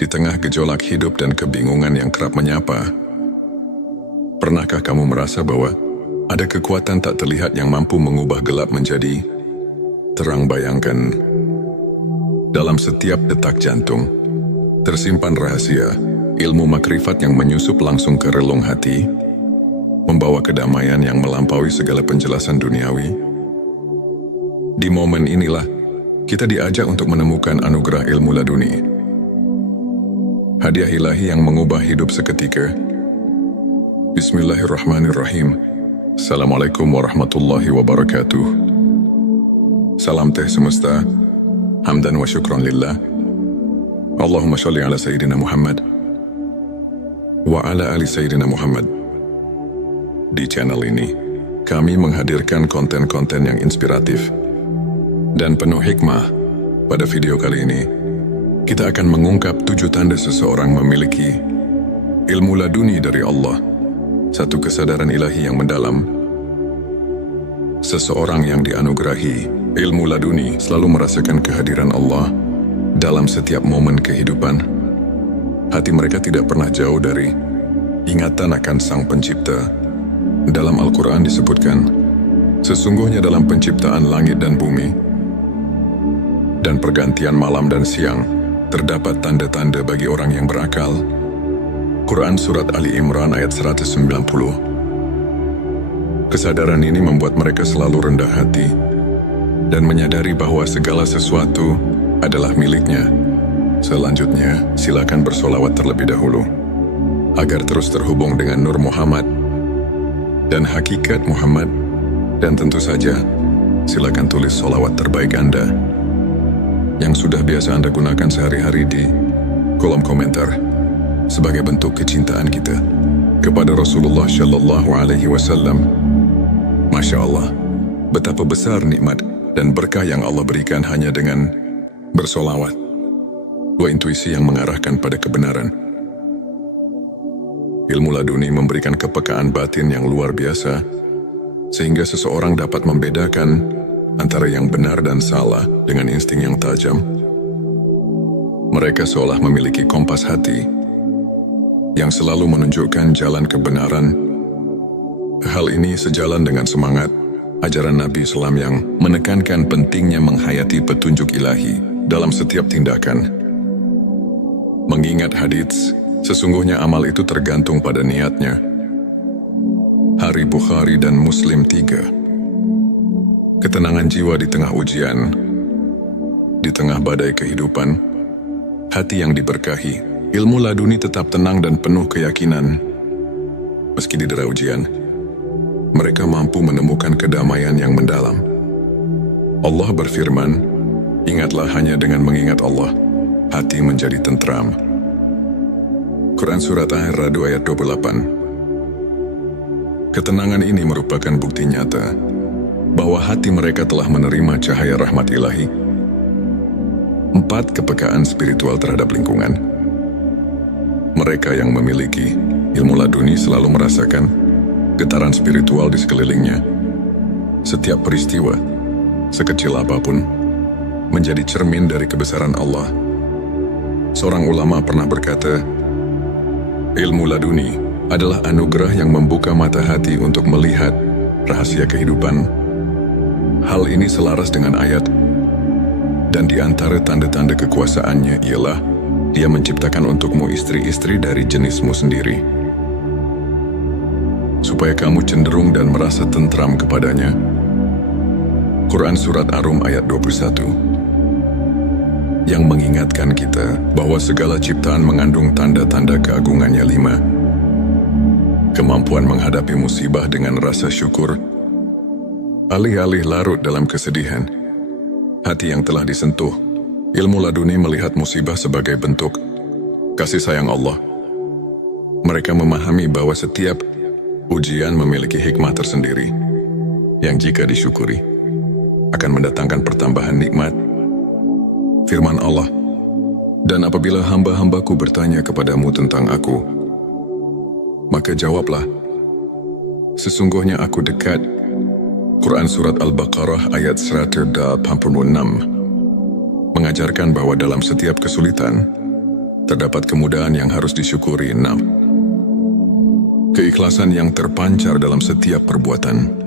Di tengah gejolak hidup dan kebingungan yang kerap menyapa, pernahkah kamu merasa bahwa ada kekuatan tak terlihat yang mampu mengubah gelap menjadi terang? Bayangkan, dalam setiap detak jantung tersimpan rahasia, ilmu makrifat yang menyusup langsung ke relung hati, membawa kedamaian yang melampaui segala penjelasan duniawi. Di momen inilah kita diajak untuk menemukan anugerah ilmu laduni, hadiah ilahi yang mengubah hidup seketika. Bismillahirrahmanirrahim. Assalamualaikum warahmatullahi wabarakatuh. Salam teh semesta, hamdan wa syukran lillah. Allahumma sholli ala Sayyidina Muhammad wa ala ali Sayyidina Muhammad. Di channel ini, kami menghadirkan konten-konten yang inspiratif dan penuh hikmah. Pada video kali ini, kita akan mengungkap 7 tanda seseorang memiliki ilmu laduni dari Allah, satu kesadaran ilahi yang mendalam. Seseorang yang dianugerahi ilmu laduni selalu merasakan kehadiran Allah dalam setiap momen kehidupan. Hati mereka tidak pernah jauh dari ingatan akan Sang Pencipta. Dalam Al-Quran disebutkan, sesungguhnya dalam penciptaan langit dan bumi dan pergantian malam dan siang, terdapat tanda-tanda bagi orang yang berakal. Quran Surat Ali Imran ayat 190. Kesadaran ini membuat mereka selalu rendah hati dan menyadari bahwa segala sesuatu adalah miliknya. Selanjutnya, silakan bersolawat terlebih dahulu, agar terus terhubung dengan Nur Muhammad dan hakikat Muhammad. Dan tentu saja, silakan tulis solawat terbaik Anda yang sudah biasa Anda gunakan sehari-hari di kolom komentar sebagai bentuk kecintaan kita kepada Rasulullah Shallallahu Alaihi Wasallam. Masya Allah, betapa besar nikmat dan berkah yang Allah berikan hanya dengan bersolawat. Dua intuisi yang mengarahkan pada kebenaran. Ilmu laduni memberikan kepekaan batin yang luar biasa, sehingga seseorang dapat membedakan antara yang benar dan salah dengan insting yang tajam. Mereka seolah memiliki kompas hati yang selalu menunjukkan jalan kebenaran. Hal ini sejalan dengan semangat ajaran Nabi Islam yang menekankan pentingnya menghayati petunjuk ilahi dalam setiap tindakan. Mengingat hadits, sesungguhnya amal itu tergantung pada niatnya. Hari Bukhari dan Muslim 3. Ketenangan jiwa di tengah ujian, di tengah badai kehidupan, hati yang diberkahi, ilmu laduni tetap tenang dan penuh keyakinan. Meski didera ujian, mereka mampu menemukan kedamaian yang mendalam. Allah berfirman, ingatlah hanya dengan mengingat Allah, hati menjadi tentram. Quran Surat Ar-Ra'd ayat 28. Ketenangan ini merupakan bukti nyata bahwa hati mereka telah menerima cahaya rahmat ilahi. 4. Kepekaan spiritual terhadap lingkungan. Mereka yang memiliki ilmu laduni selalu merasakan getaran spiritual di sekelilingnya. Setiap peristiwa, sekecil apapun, menjadi cermin dari kebesaran Allah. Seorang ulama pernah berkata, ilmu laduni adalah anugerah yang membuka mata hati untuk melihat rahasia kehidupan. Hal ini selaras dengan ayat, dan di antara tanda-tanda kekuasaannya ialah Dia menciptakan untukmu istri-istri dari jenismu sendiri, supaya kamu cenderung dan merasa tentram kepadanya. Quran Surat Ar-Rum ayat 21, yang mengingatkan kita bahwa segala ciptaan mengandung tanda-tanda keagungannya. 5. Kemampuan menghadapi musibah dengan rasa syukur. Alih-alih larut dalam kesedihan, hati yang telah disentuh ilmu laduni melihat musibah sebagai bentuk kasih sayang Allah. Mereka memahami bahwa setiap ujian memiliki hikmah tersendiri yang jika disyukuri akan mendatangkan pertambahan nikmat. Firman Allah, dan apabila hamba-hambaku bertanya kepadamu tentang aku, maka jawablah, sesungguhnya aku dekat. Quran Surat Al-Baqarah ayat 186 mengajarkan bahwa dalam setiap kesulitan, Terdapat kemudahan yang harus disyukuri. 6. Keikhlasan yang terpancar dalam setiap perbuatan.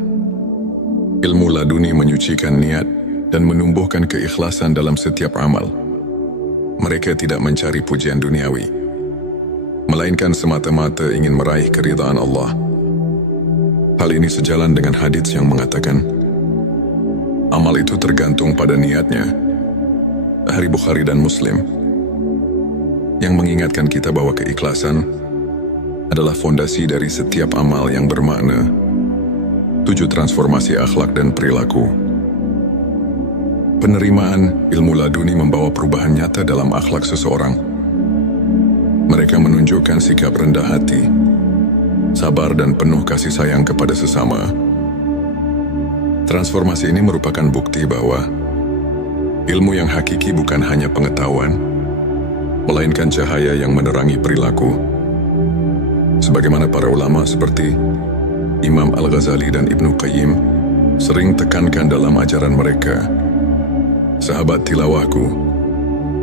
Ilmu laduni menyucikan niat dan menumbuhkan keikhlasan dalam setiap amal. Mereka tidak mencari pujian duniawi, melainkan semata-mata ingin meraih keridhaan Allah. Hal ini sejalan dengan hadits yang mengatakan, amal itu tergantung pada niatnya. Dari Bukhari dan Muslim, yang mengingatkan kita bahwa keikhlasan adalah fondasi dari setiap amal yang bermakna. 7. Transformasi akhlak dan perilaku. Penerimaan ilmu laduni membawa perubahan nyata dalam akhlak seseorang. Mereka menunjukkan sikap rendah hati, sabar dan penuh kasih sayang kepada sesama. Transformasi ini merupakan bukti bahwa ilmu yang hakiki bukan hanya pengetahuan, melainkan cahaya yang menerangi perilaku. Sebagaimana para ulama seperti Imam Al-Ghazali dan Ibnu Qayyim sering tekankan dalam ajaran mereka, sahabat tilawahku,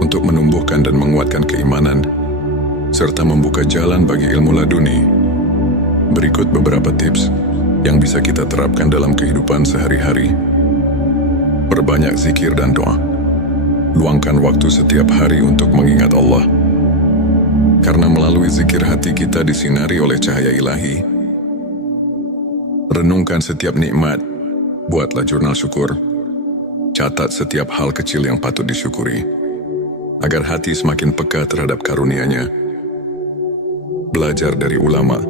untuk menumbuhkan dan menguatkan keimanan, serta membuka jalan bagi ilmu laduni. Berikut beberapa tips yang bisa kita terapkan dalam kehidupan sehari-hari. Perbanyak zikir dan doa. Luangkan waktu setiap hari untuk mengingat Allah. Karena melalui zikir hati kita disinari oleh cahaya ilahi. Renungkan setiap nikmat, buatlah jurnal syukur. Catat setiap hal kecil yang patut disyukuri, agar hati semakin peka terhadap karunia-Nya. Belajar dari ulama.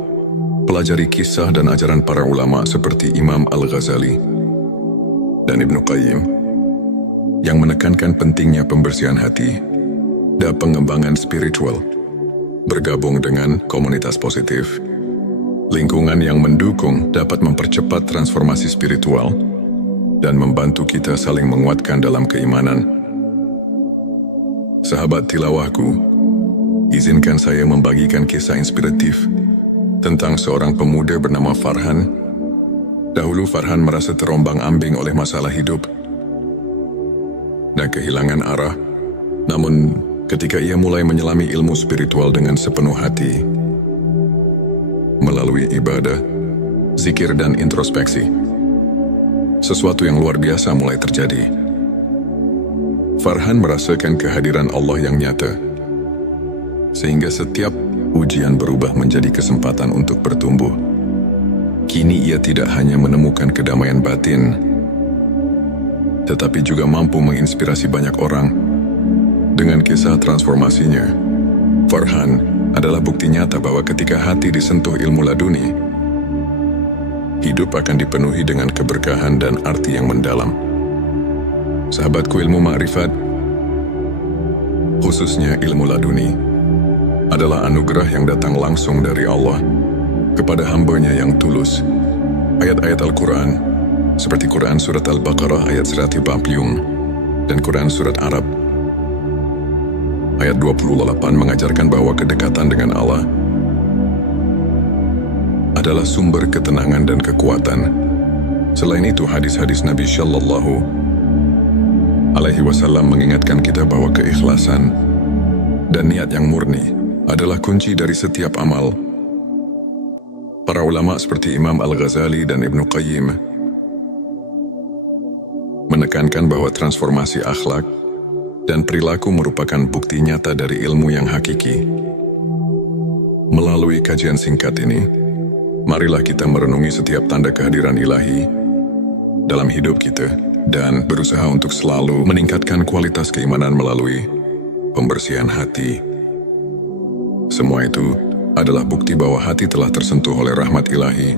Pelajari kisah dan ajaran para ulama seperti Imam Al-Ghazali dan Ibnu Qayyim, yang menekankan pentingnya pembersihan hati dan pengembangan spiritual. Bergabung dengan komunitas positif, lingkungan yang mendukung dapat mempercepat transformasi spiritual dan membantu kita saling menguatkan dalam keimanan. Sahabat tilawahku, izinkan saya membagikan kisah inspiratif tentang seorang pemuda bernama Farhan. Dahulu Farhan merasa terombang-ambing oleh masalah hidup dan kehilangan arah. Namun, ketika ia mulai menyelami ilmu spiritual dengan sepenuh hati, melalui ibadah, zikir dan introspeksi, sesuatu yang luar biasa mulai terjadi. Farhan merasakan kehadiran Allah yang nyata, sehingga setiap ujian berubah menjadi kesempatan untuk bertumbuh. Kini ia tidak hanya menemukan kedamaian batin, tetapi juga mampu menginspirasi banyak orang dengan kisah transformasinya. Farhan adalah bukti nyata bahwa ketika hati disentuh ilmu laduni, hidup akan dipenuhi dengan keberkahan dan arti yang mendalam. Sahabatku, ilmu ma'rifat, khususnya ilmu laduni, adalah anugerah yang datang langsung dari Allah kepada hamba-Nya yang tulus. Ayat-ayat Al-Quran, seperti Quran Surat Al-Baqarah ayat 140 dan Quran Surat Arab ayat 28 mengajarkan bahwa kedekatan dengan Allah adalah sumber ketenangan dan kekuatan. Selain itu, hadis-hadis Nabi Shallallahu Alaihi Wasallam mengingatkan kita bahwa keikhlasan dan niat yang murni adalah kunci dari setiap amal. Para ulama seperti Imam Al-Ghazali dan Ibnu Qayyim menekankan bahwa transformasi akhlak dan perilaku merupakan bukti nyata dari ilmu yang hakiki. Melalui kajian singkat ini, marilah kita merenungi setiap tanda kehadiran ilahi dalam hidup kita dan berusaha untuk selalu meningkatkan kualitas keimanan melalui pembersihan hati. Semua itu adalah bukti bahwa hati telah tersentuh oleh rahmat ilahi.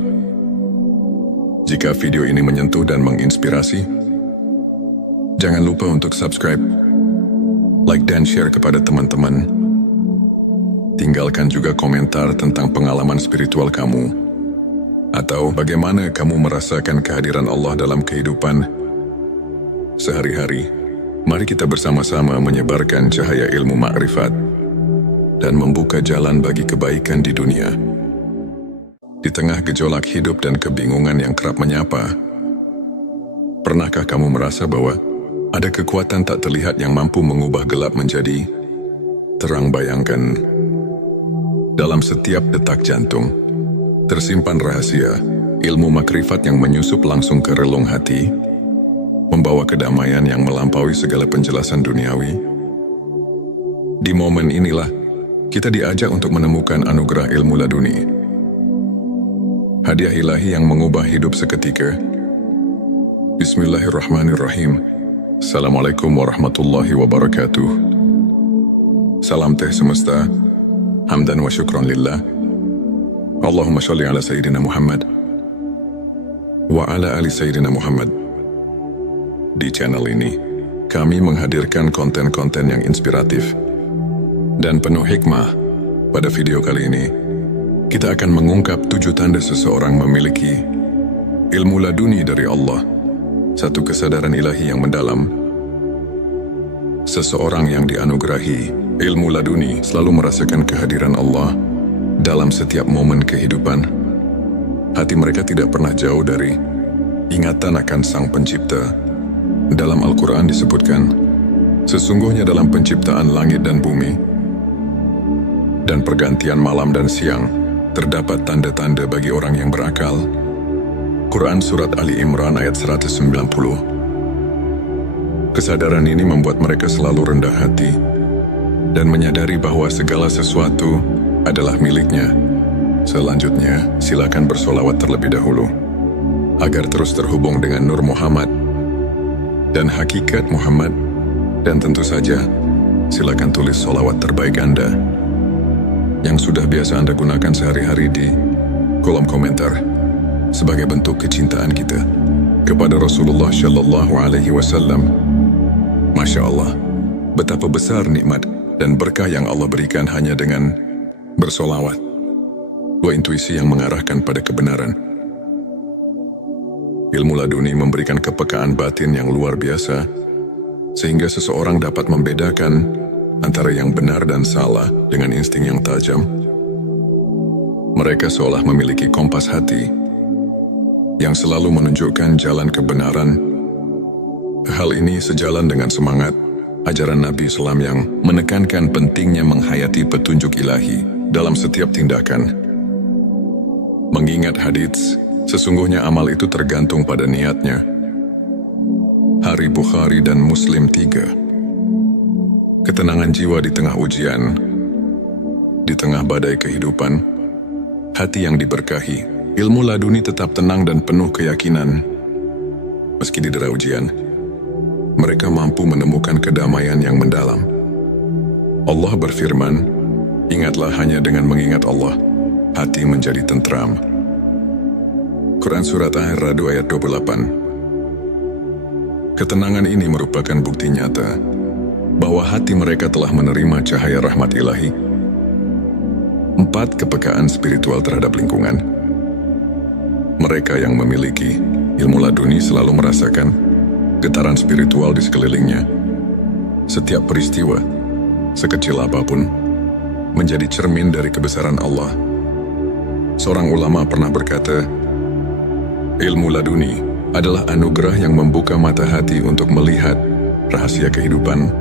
Jika video ini menyentuh dan menginspirasi, jangan lupa untuk subscribe, like dan share kepada teman-teman. Tinggalkan juga komentar tentang pengalaman spiritual kamu, atau bagaimana kamu merasakan kehadiran Allah dalam kehidupan sehari-hari. Mari kita bersama-sama menyebarkan cahaya ilmu ma'rifat dan membuka jalan bagi kebaikan di dunia. Di tengah gejolak hidup dan kebingungan yang kerap menyapa, pernahkah kamu merasa bahwa ada kekuatan tak terlihat yang mampu mengubah gelap menjadi Terang bayangkan, dalam setiap detak jantung, tersimpan rahasia, ilmu makrifat yang menyusup langsung ke relung hati, membawa kedamaian yang melampaui segala penjelasan duniawi. Di momen inilah, kita diajak untuk menemukan anugerah ilmu laduni. Hadiah ilahi yang mengubah hidup seketika. Bismillahirrahmanirrahim. Assalamualaikum warahmatullahi wabarakatuh. Salam teh semesta, hamdan wa syukran lillah. Allahumma sholli ala Sayyidina Muhammad wa ala ali Sayyidina Muhammad. Di channel ini, kami menghadirkan konten-konten yang inspiratif dan penuh hikmah. Pada video kali ini, kita akan mengungkap 7 tanda seseorang memiliki ilmu laduni dari Allah, satu kesadaran ilahi yang mendalam. Seseorang yang dianugerahi ilmu laduni selalu merasakan kehadiran Allah dalam setiap momen kehidupan. Hati mereka tidak pernah jauh dari ingatan akan Sang Pencipta. Dalam Al-Quran disebutkan, sesungguhnya dalam penciptaan langit dan bumi dan pergantian malam dan siang, terdapat tanda-tanda bagi orang yang berakal. Quran Surat Ali Imran ayat 190. Kesadaran ini membuat mereka selalu rendah hati dan menyadari bahwa segala sesuatu adalah miliknya. Selanjutnya, silakan bersolawat terlebih dahulu, agar terus terhubung dengan Nur Muhammad dan hakikat Muhammad. Dan tentu saja, silakan tulis solawat terbaik Anda yang sudah biasa Anda gunakan sehari-hari di kolom komentar sebagai bentuk kecintaan kita kepada Rasulullah Shallallahu Alaihi Wasallam. Masya Allah, betapa besar nikmat dan berkah yang Allah berikan hanya dengan bersolawat. Dua intuisi yang mengarahkan pada kebenaran. Ilmu laduni memberikan kepekaan batin yang luar biasa, sehingga seseorang dapat membedakan antara yang benar dan salah dengan insting yang tajam. Mereka seolah memiliki kompas hati yang selalu menunjukkan jalan kebenaran. Hal ini sejalan dengan semangat ajaran Nabi Islam yang menekankan pentingnya menghayati petunjuk ilahi dalam setiap tindakan. Mengingat hadits, sesungguhnya amal itu tergantung pada niatnya. Hari Bukhari dan Muslim 3. Ketenangan jiwa di tengah ujian, di tengah badai kehidupan, hati yang diberkahi, ilmu laduni tetap tenang dan penuh keyakinan. Meski didera ujian, mereka mampu menemukan kedamaian yang mendalam. Allah berfirman, ingatlah hanya dengan mengingat Allah, hati menjadi tentram. Quran Surat Ar-Ra'd ayat 28. Ketenangan ini merupakan bukti nyata bahwa hati mereka telah menerima cahaya rahmat ilahi. 4. Kepekaan spiritual terhadap lingkungan. Mereka yang memiliki ilmu laduni selalu merasakan getaran spiritual di sekelilingnya. Setiap peristiwa, sekecil apapun, menjadi cermin dari kebesaran Allah. Seorang ulama pernah berkata, ilmu laduni adalah anugerah yang membuka mata hati untuk melihat rahasia kehidupan.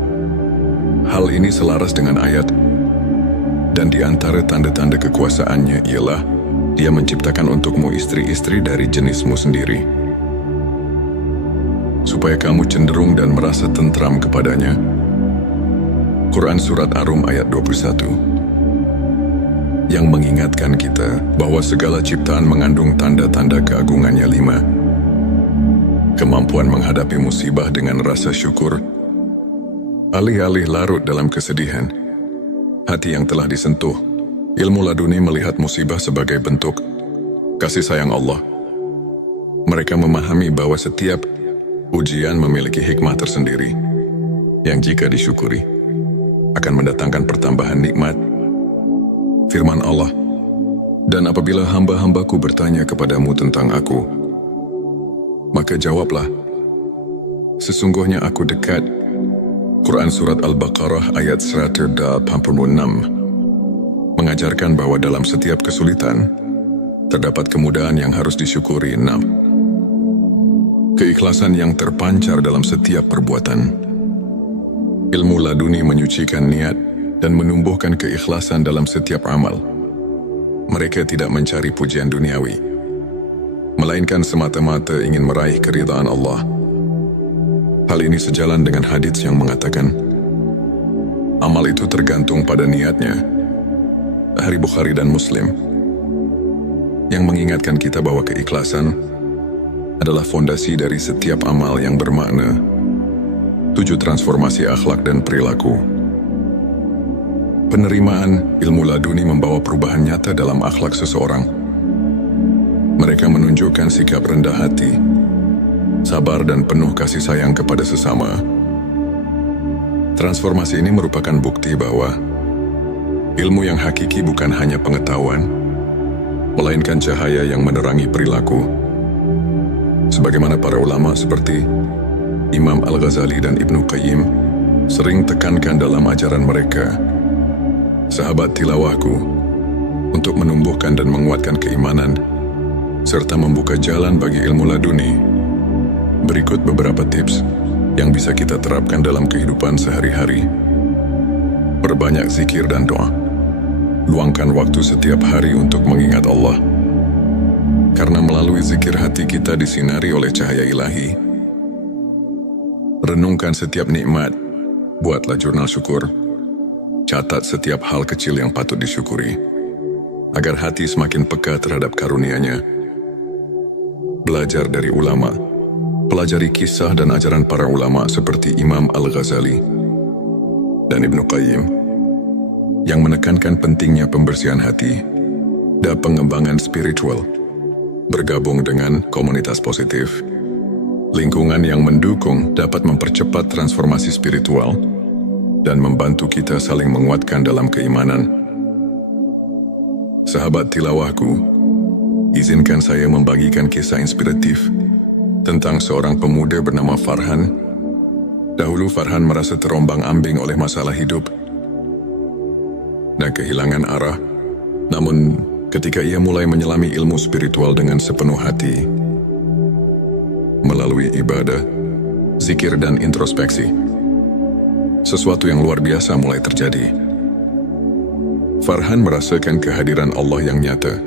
Hal ini selaras dengan ayat, dan di antara tanda-tanda kekuasaannya ialah Dia menciptakan untukmu istri-istri dari jenismu sendiri, supaya kamu cenderung dan merasa tentram kepadanya. Quran Surat Ar-Rum ayat 21, yang mengingatkan kita bahwa segala ciptaan mengandung tanda-tanda keagungannya. 5. Kemampuan menghadapi musibah dengan rasa syukur. Alih-alih larut dalam kesedihan, hati yang telah disentuh ilmu laduni melihat musibah sebagai bentuk kasih sayang Allah. Mereka memahami bahwa setiap ujian memiliki hikmah tersendiri yang jika disyukuri akan mendatangkan pertambahan nikmat. Firman Allah, dan apabila hamba-hambaku bertanya kepadamu tentang aku, maka jawablah, sesungguhnya aku dekat. Quran Surat Al-Baqarah ayat 186 mengajarkan bahwa dalam setiap kesulitan terdapat kemudahan yang harus disyukuri. 6. Keikhlasan yang terpancar dalam setiap perbuatan. Ilmu laduni menyucikan niat dan menumbuhkan keikhlasan dalam setiap amal. Mereka tidak mencari pujian duniawi, melainkan semata-mata ingin meraih keridhaan Allah. Hal ini sejalan dengan hadits yang mengatakan, amal itu tergantung pada niatnya. Hadits Bukhari dan Muslim, yang mengingatkan kita bahwa keikhlasan adalah fondasi dari setiap amal yang bermakna. 7. Transformasi akhlak dan perilaku. Penerimaan ilmu laduni membawa perubahan nyata dalam akhlak seseorang. Mereka menunjukkan sikap rendah hati, sabar dan penuh kasih sayang kepada sesama. Transformasi ini merupakan bukti bahwa ilmu yang hakiki bukan hanya pengetahuan, melainkan cahaya yang menerangi perilaku. Sebagaimana para ulama seperti Imam Al-Ghazali dan Ibnu Qayyim sering tekankan dalam ajaran mereka, sahabat tilawahku, untuk menumbuhkan dan menguatkan keimanan, serta membuka jalan bagi ilmu laduni. Berikut beberapa tips yang bisa kita terapkan dalam kehidupan sehari-hari. Perbanyak zikir dan doa. Luangkan waktu setiap hari untuk mengingat Allah. Karena melalui zikir hati kita disinari oleh cahaya ilahi. Renungkan setiap nikmat. Buatlah jurnal syukur. Catat setiap hal kecil yang patut disyukuri, agar hati semakin peka terhadap karunia-Nya. Belajar dari ulama. Pelajari kisah dan ajaran para ulama seperti Imam Al-Ghazali dan Ibnu Qayyim, yang menekankan pentingnya pembersihan hati dan pengembangan spiritual. Bergabung dengan komunitas positif, lingkungan yang mendukung dapat mempercepat transformasi spiritual dan membantu kita saling menguatkan dalam keimanan. Sahabat tilawahku, izinkan saya membagikan kisah inspiratif tentang seorang pemuda bernama Farhan. Dahulu Farhan merasa terombang-ambing oleh masalah hidup dan kehilangan arah. Namun, ketika ia mulai menyelami ilmu spiritual dengan sepenuh hati, melalui ibadah, zikir dan introspeksi, sesuatu yang luar biasa mulai terjadi. Farhan merasakan kehadiran Allah yang nyata,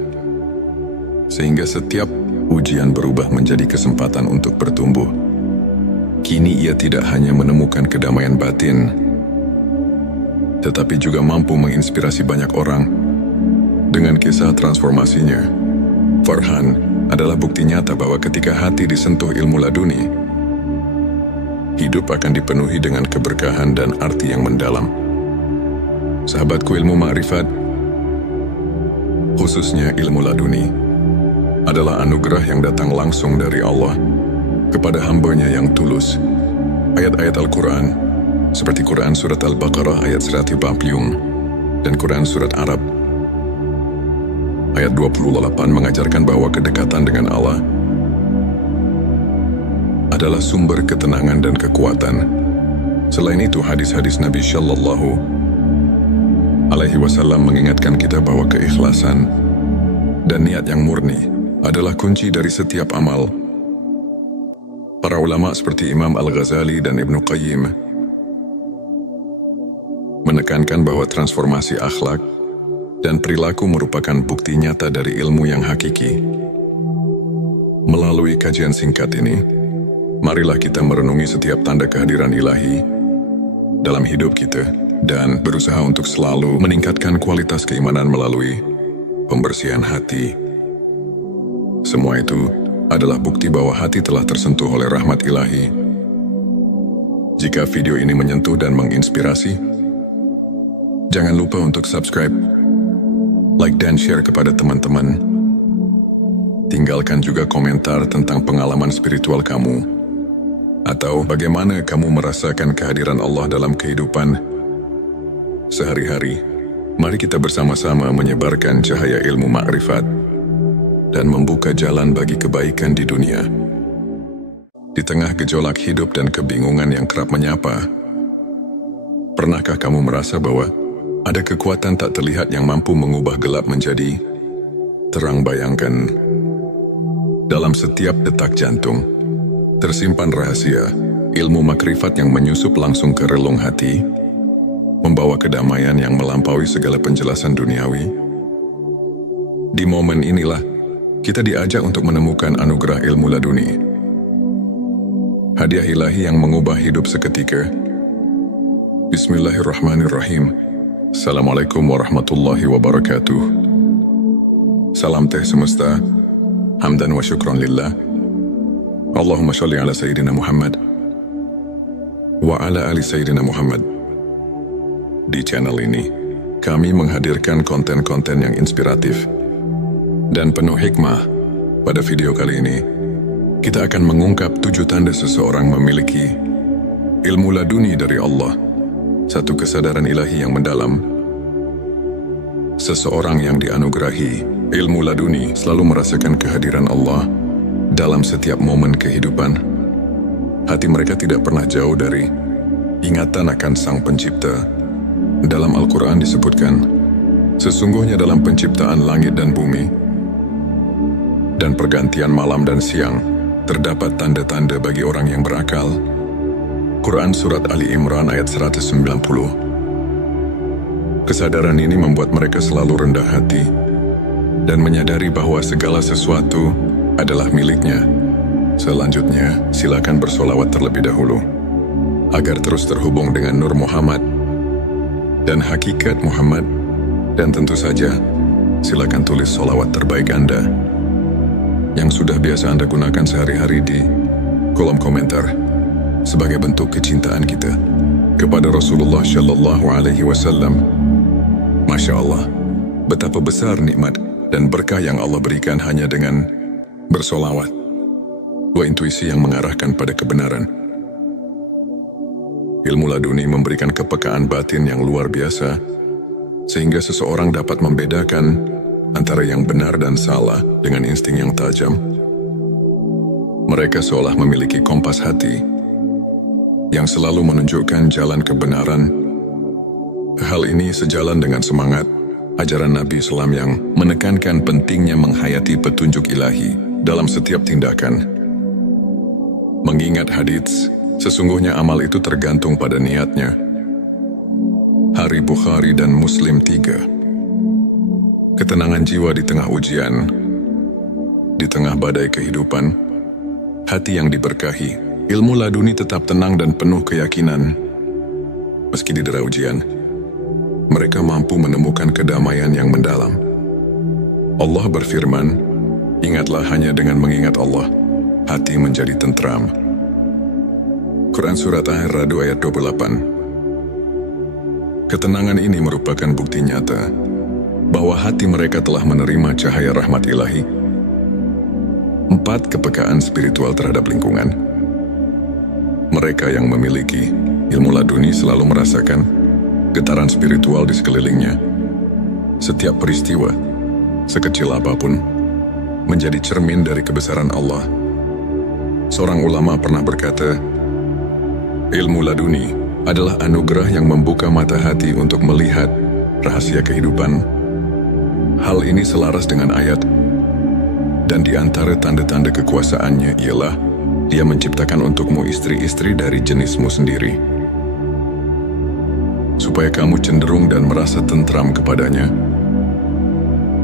sehingga setiap ujian berubah menjadi kesempatan untuk bertumbuh. Kini ia tidak hanya menemukan kedamaian batin, tetapi juga mampu menginspirasi banyak orang dengan kisah transformasinya. Farhan adalah bukti nyata bahwa ketika hati disentuh ilmu laduni, hidup akan dipenuhi dengan keberkahan dan arti yang mendalam. Sahabatku, ilmu ma'rifat, khususnya ilmu laduni, adalah anugerah yang datang langsung dari Allah kepada hamba-Nya yang tulus. Ayat-ayat Al-Quran, seperti Quran Surat Al-Baqarah ayat 140 dan Quran Surat Arab ayat 28 mengajarkan bahwa kedekatan dengan Allah adalah sumber ketenangan dan kekuatan. Selain itu, hadis-hadis Nabi Shallallahu Alaihi Wasallam mengingatkan kita bahwa keikhlasan dan niat yang murni adalah kunci dari setiap amal. Para ulama seperti Imam Al-Ghazali dan Ibnu Qayyim menekankan bahwa transformasi akhlak dan perilaku merupakan bukti nyata dari ilmu yang hakiki. Melalui kajian singkat ini, marilah kita merenungi setiap tanda kehadiran ilahi dalam hidup kita dan berusaha untuk selalu meningkatkan kualitas keimanan melalui pembersihan hati. Semua itu adalah bukti bahwa hati telah tersentuh oleh rahmat ilahi. Jika video ini menyentuh dan menginspirasi, jangan lupa untuk subscribe, like dan share kepada teman-teman. Tinggalkan juga komentar tentang pengalaman spiritual kamu, atau bagaimana kamu merasakan kehadiran Allah dalam kehidupan sehari-hari. Mari kita bersama-sama menyebarkan cahaya ilmu ma'rifat dan membuka jalan bagi kebaikan di dunia. Di tengah gejolak hidup dan kebingungan yang kerap menyapa, pernahkah kamu merasa bahwa ada kekuatan tak terlihat yang mampu mengubah gelap menjadi terang? Bayangkan, dalam setiap detak jantung tersimpan rahasia ilmu makrifat yang menyusup langsung ke relung hati, membawa kedamaian yang melampaui segala penjelasan duniawi. Di momen inilah, kita diajak untuk menemukan anugerah ilmu laduni. Hadiah ilahi yang mengubah hidup seketika. Bismillahirrahmanirrahim. Assalamualaikum warahmatullahi wabarakatuh. Salam teh semesta. Hamdan wa syukran lillah. Allahumma sholli ala Sayyidina Muhammad wa ala ali Sayyidina Muhammad. Di channel ini, kami menghadirkan konten-konten yang inspiratif dan penuh hikmah. Pada video kali ini, kita akan mengungkap 7 tanda seseorang memiliki ilmu laduni dari Allah, satu kesadaran ilahi yang mendalam. Seseorang yang dianugerahi ilmu laduni selalu merasakan kehadiran Allah dalam setiap momen kehidupan. Hati mereka tidak pernah jauh dari ingatan akan Sang Pencipta. Dalam Al-Quran disebutkan, sesungguhnya dalam penciptaan langit dan bumi dan pergantian malam dan siang, terdapat tanda-tanda bagi orang yang berakal. Quran Surat Ali Imran ayat 190. Kesadaran ini membuat mereka selalu rendah hati dan menyadari bahwa segala sesuatu adalah miliknya. Selanjutnya, silakan bersolawat terlebih dahulu, agar terus terhubung dengan Nur Muhammad dan hakikat Muhammad. Dan tentu saja, silakan tulis solawat terbaik Anda yang sudah biasa Anda gunakan sehari-hari di kolom komentar sebagai bentuk kecintaan kita kepada Rasulullah Shallallahu Alaihi Wasallam. Masya Allah, betapa besar nikmat dan berkah yang Allah berikan hanya dengan bersolawat. Dua intuisi yang mengarahkan pada kebenaran. Ilmu laduni memberikan kepekaan batin yang luar biasa, sehingga seseorang dapat membedakan antara yang benar dan salah dengan insting yang tajam. Mereka seolah memiliki kompas hati yang selalu menunjukkan jalan kebenaran. Hal ini sejalan dengan semangat ajaran Nabi Islam yang menekankan pentingnya menghayati petunjuk ilahi dalam setiap tindakan. Mengingat hadits, sesungguhnya amal itu tergantung pada niatnya. Hari Bukhari dan Muslim 3. Ketenangan jiwa di tengah ujian, di tengah badai kehidupan, hati yang diberkahi, ilmu laduni tetap tenang dan penuh keyakinan. Meski didera ujian, mereka mampu menemukan kedamaian yang mendalam. Allah berfirman, ingatlah hanya dengan mengingat Allah, hati menjadi tentram. Quran Surat Ar-Ra'd ayat 28. Ketenangan ini merupakan bukti nyata bahwa hati mereka telah menerima cahaya rahmat ilahi. 4. Kepekaan spiritual terhadap lingkungan. Mereka yang memiliki ilmu laduni selalu merasakan getaran spiritual di sekelilingnya. Setiap peristiwa, sekecil apapun, menjadi cermin dari kebesaran Allah. Seorang ulama pernah berkata, ilmu laduni adalah anugerah yang membuka mata hati untuk melihat rahasia kehidupan. Hal ini selaras dengan ayat, dan di antara tanda-tanda kekuasaannya ialah Dia menciptakan untukmu istri-istri dari jenismu sendiri, supaya kamu cenderung dan merasa tentram kepadanya.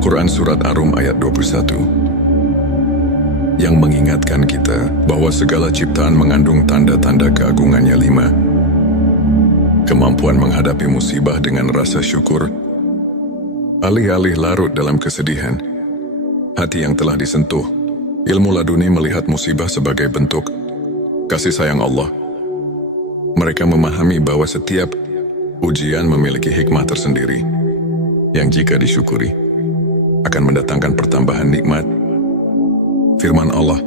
Quran Surat Ar-Rum ayat 21, yang mengingatkan kita bahwa segala ciptaan mengandung tanda-tanda keagungannya. 5. Kemampuan menghadapi musibah dengan rasa syukur. Alih-alih larut dalam kesedihan, hati yang telah disentuh, ilmu laduni melihat musibah sebagai bentuk kasih sayang Allah. Mereka memahami bahwa setiap ujian memiliki hikmah tersendiri, yang jika disyukuri, akan mendatangkan pertambahan nikmat. Firman Allah,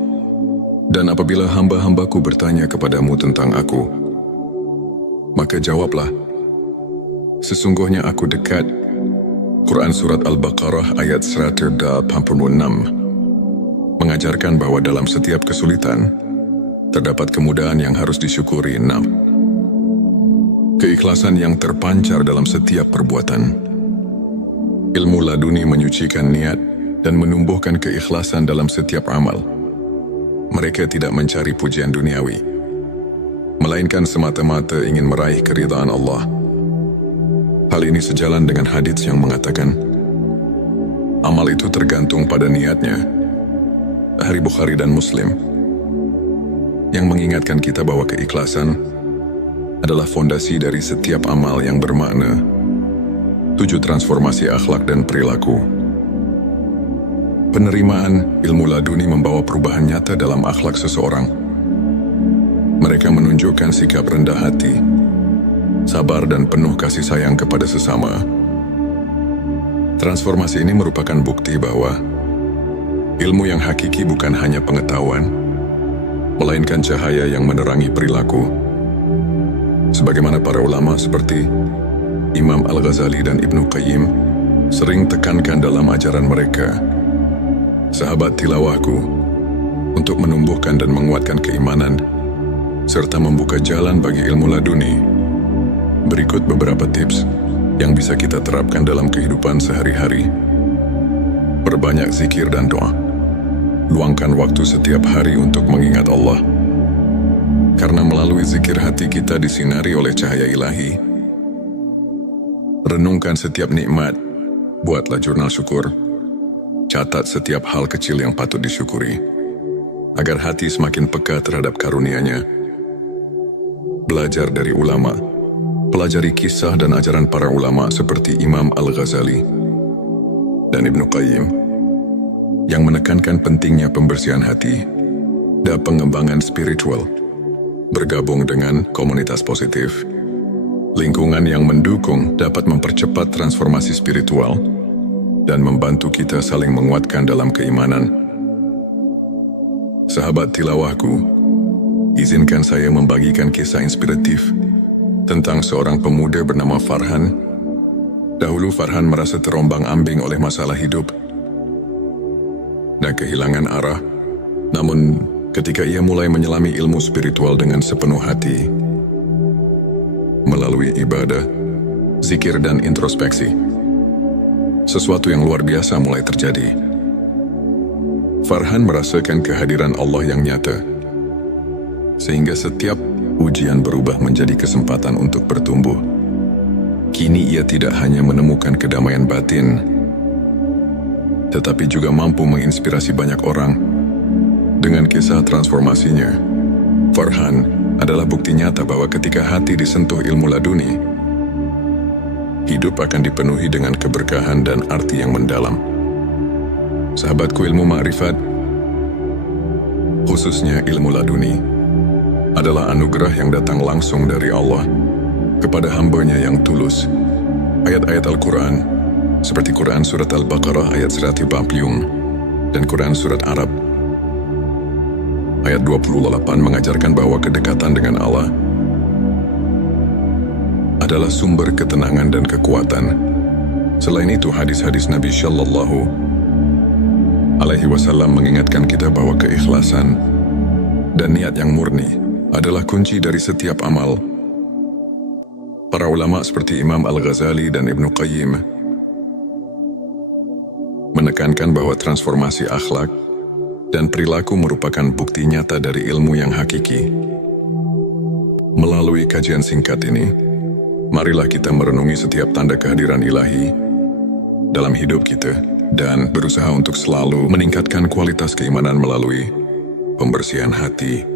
dan apabila hamba-hambaku bertanya kepadamu tentang aku, maka jawablah, sesungguhnya aku dekat. Quran Surat Al-Baqarah ayat 186 mengajarkan bahwa dalam setiap kesulitan, terdapat kemudahan yang harus disyukuri. 6. Keikhlasan yang terpancar dalam setiap perbuatan. Ilmu laduni menyucikan niat dan menumbuhkan keikhlasan dalam setiap amal. Mereka tidak mencari pujian duniawi, melainkan semata-mata ingin meraih keridhaan Allah. Hal ini sejalan dengan hadits yang mengatakan, amal itu tergantung pada niatnya. Dari Bukhari dan Muslim, yang mengingatkan kita bahwa keikhlasan adalah fondasi dari setiap amal yang bermakna. 7. Transformasi akhlak dan perilaku. Penerimaan ilmu laduni membawa perubahan nyata dalam akhlak seseorang. Mereka menunjukkan sikap rendah hati, sabar dan penuh kasih sayang kepada sesama. Transformasi ini merupakan bukti bahwa ilmu yang hakiki bukan hanya pengetahuan, melainkan cahaya yang menerangi perilaku. Sebagaimana para ulama seperti Imam Al-Ghazali dan Ibnu Qayyim sering tekankan dalam ajaran mereka, sahabat tilawahku, untuk menumbuhkan dan menguatkan keimanan, serta membuka jalan bagi ilmu laduni. Berikut beberapa tips yang bisa kita terapkan dalam kehidupan sehari-hari. Perbanyak zikir dan doa. Luangkan waktu setiap hari untuk mengingat Allah. Karena melalui zikir hati kita disinari oleh cahaya ilahi. Renungkan setiap nikmat. Buatlah jurnal syukur. Catat setiap hal kecil yang patut disyukuri, agar hati semakin peka terhadap karunia-Nya. Belajar dari ulama. Pelajari kisah dan ajaran para ulama seperti Imam Al-Ghazali dan Ibnu Qayyim, yang menekankan pentingnya pembersihan hati dan pengembangan spiritual. Bergabung dengan komunitas positif, lingkungan yang mendukung dapat mempercepat transformasi spiritual dan membantu kita saling menguatkan dalam keimanan. Sahabat tilawahku, izinkan saya membagikan kisah inspiratif tentang seorang pemuda bernama Farhan. Dahulu Farhan merasa terombang-ambing oleh masalah hidup dan kehilangan arah. Namun, ketika ia mulai menyelami ilmu spiritual dengan sepenuh hati, melalui ibadah, zikir dan introspeksi, sesuatu yang luar biasa mulai terjadi. Farhan merasakan kehadiran Allah yang nyata, sehingga setiap ujian berubah menjadi kesempatan untuk bertumbuh. Kini ia tidak hanya menemukan kedamaian batin, tetapi juga mampu menginspirasi banyak orang. Dengan kisah transformasinya, Farhan adalah bukti nyata bahwa ketika hati disentuh ilmu laduni, hidup akan dipenuhi dengan keberkahan dan arti yang mendalam. Sahabatku, ilmu ma'rifat, khususnya ilmu laduni, adalah anugerah yang datang langsung dari Allah kepada hamba-Nya yang tulus. Ayat-ayat Al-Quran, seperti Quran Surat Al-Baqarah ayat 140 dan Quran Surat Arab ayat 28 mengajarkan bahwa kedekatan dengan Allah adalah sumber ketenangan dan kekuatan. Selain itu, hadis-hadis Nabi Shallallahu Alaihi Wasallam mengingatkan kita bahwa keikhlasan dan niat yang murni adalah kunci dari setiap amal. Para ulama seperti Imam Al-Ghazali dan Ibnu Qayyim menekankan bahwa transformasi akhlak dan perilaku merupakan bukti nyata dari ilmu yang hakiki. Melalui kajian singkat ini, marilah kita merenungi setiap tanda kehadiran ilahi dalam hidup kita dan berusaha untuk selalu meningkatkan kualitas keimanan melalui pembersihan hati.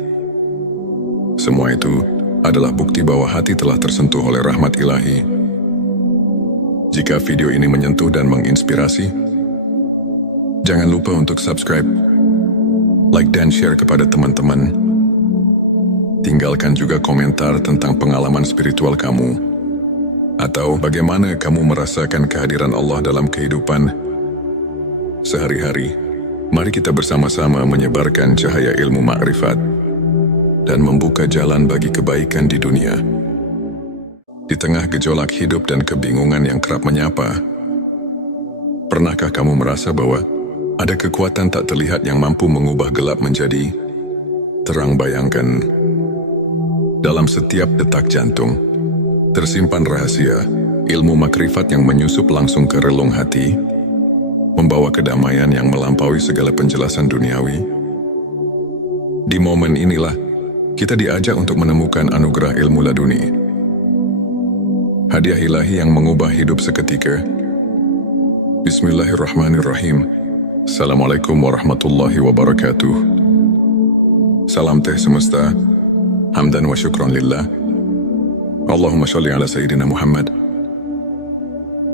Semua itu adalah bukti bahwa hati telah tersentuh oleh rahmat ilahi. Jika video ini menyentuh dan menginspirasi, jangan lupa untuk subscribe, like dan share kepada teman-teman. Tinggalkan juga komentar tentang pengalaman spiritual kamu, atau bagaimana kamu merasakan kehadiran Allah dalam kehidupan sehari-hari. Mari kita bersama-sama menyebarkan cahaya ilmu ma'rifat dan membuka jalan bagi kebaikan di dunia. Di tengah gejolak hidup dan kebingungan yang kerap menyapa, pernahkah kamu merasa bahwa ada kekuatan tak terlihat yang mampu mengubah gelap menjadi terang? Bayangkan, dalam setiap detak jantung tersimpan rahasia ilmu makrifat yang menyusup langsung ke relung hati, membawa kedamaian yang melampaui segala penjelasan duniawi. Di momen inilah kita diajak untuk menemukan anugerah ilmu laduni. Hadiah ilahi yang mengubah hidup seketika. Bismillahirrahmanirrahim. Assalamualaikum warahmatullahi wabarakatuh. Salam teh semesta. Hamdan wa syukran lillah. Allahumma sholli ala Sayyidina Muhammad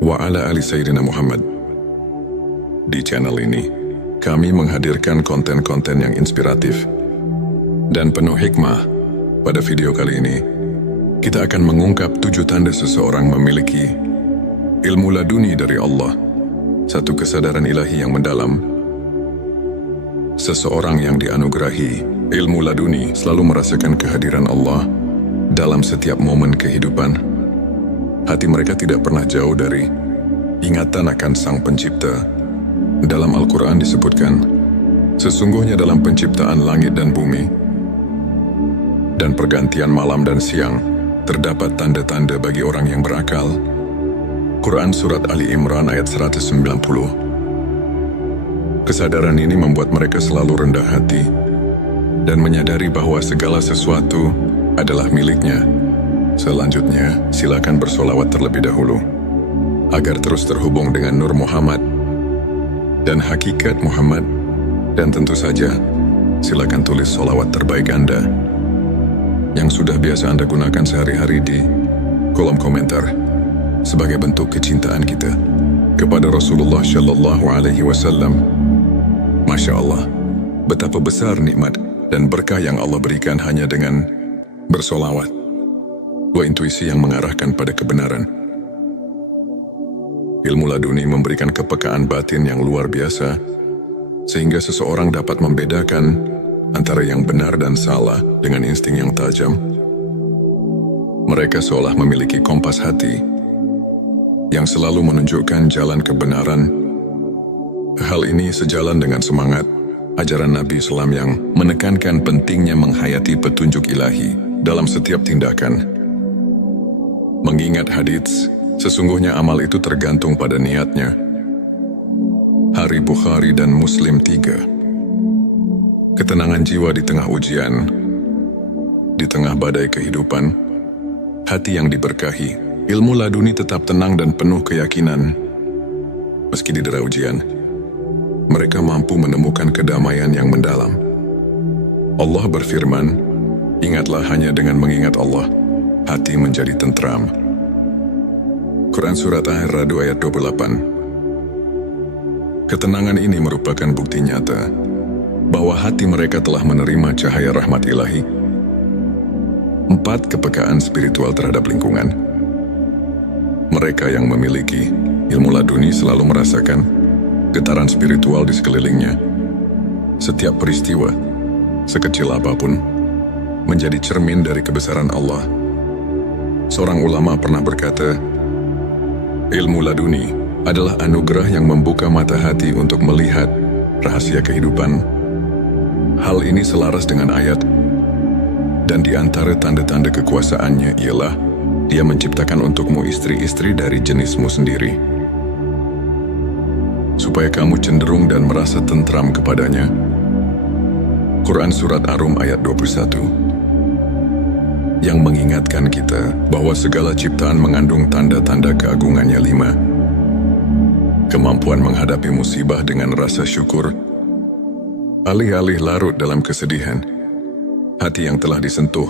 wa ala ali Sayyidina Muhammad. Di channel ini, kami menghadirkan konten-konten yang inspiratif dan penuh hikmah. Pada video kali ini, kita akan mengungkap 7 tanda seseorang memiliki ilmu laduni dari Allah, satu kesadaran ilahi yang mendalam. Seseorang yang dianugerahi ilmu laduni selalu merasakan kehadiran Allah dalam setiap momen kehidupan. Hati mereka tidak pernah jauh dari ingatan akan Sang Pencipta. Dalam Al-Quran disebutkan, sesungguhnya dalam penciptaan langit dan bumi dan pergantian malam dan siang, terdapat tanda-tanda bagi orang yang berakal. Quran Surat Ali Imran ayat 190. Kesadaran ini membuat mereka selalu rendah hati dan menyadari bahwa segala sesuatu adalah miliknya. Selanjutnya, silakan bersolawat terlebih dahulu agar terus terhubung dengan Nur Muhammad dan hakikat Muhammad. Dan tentu saja, silakan tulis solawat terbaik Anda yang sudah biasa Anda gunakan sehari-hari di kolom komentar sebagai bentuk kecintaan kita kepada Rasulullah Shallallahu Alaihi Wasallam. Masya Allah, betapa besar nikmat dan berkah yang Allah berikan hanya dengan bersolawat. Dua intuisi yang mengarahkan pada kebenaran. Ilmu laduni memberikan kepekaan batin yang luar biasa, sehingga seseorang dapat membedakan antara yang benar dan salah dengan insting yang tajam. Mereka seolah memiliki kompas hati yang selalu menunjukkan jalan kebenaran. Hal ini sejalan dengan semangat ajaran Nabi Islam yang menekankan pentingnya menghayati petunjuk ilahi dalam setiap tindakan. Mengingat hadits, sesungguhnya amal itu tergantung pada niatnya. Hari Bukhari dan Muslim 3. Ketenangan jiwa di tengah ujian, di tengah badai kehidupan, hati yang diberkahi, ilmu laduni tetap tenang dan penuh keyakinan. Meski didera ujian, mereka mampu menemukan kedamaian yang mendalam. Allah berfirman, ingatlah hanya dengan mengingat Allah, hati menjadi tentram. Quran Surat Ar-Ra'd ayat 28. Ketenangan ini merupakan bukti nyata bahwa hati mereka telah menerima cahaya rahmat ilahi. 4. Kepekaan spiritual terhadap lingkungan. Mereka yang memiliki ilmu laduni selalu merasakan getaran spiritual di sekelilingnya. Setiap peristiwa, sekecil apapun, menjadi cermin dari kebesaran Allah. Seorang ulama pernah berkata, ilmu laduni adalah anugerah yang membuka mata hati untuk melihat rahasia kehidupan. Hal ini selaras dengan ayat, dan di antara tanda-tanda kekuasaannya ialah Dia menciptakan untukmu istri-istri dari jenismu sendiri, supaya kamu cenderung dan merasa tentram kepadanya. Quran Surat Ar-Rum ayat 21, yang mengingatkan kita bahwa segala ciptaan mengandung tanda-tanda keagungannya. 5. Kemampuan menghadapi musibah dengan rasa syukur. Alih-alih larut dalam kesedihan, hati yang telah disentuh,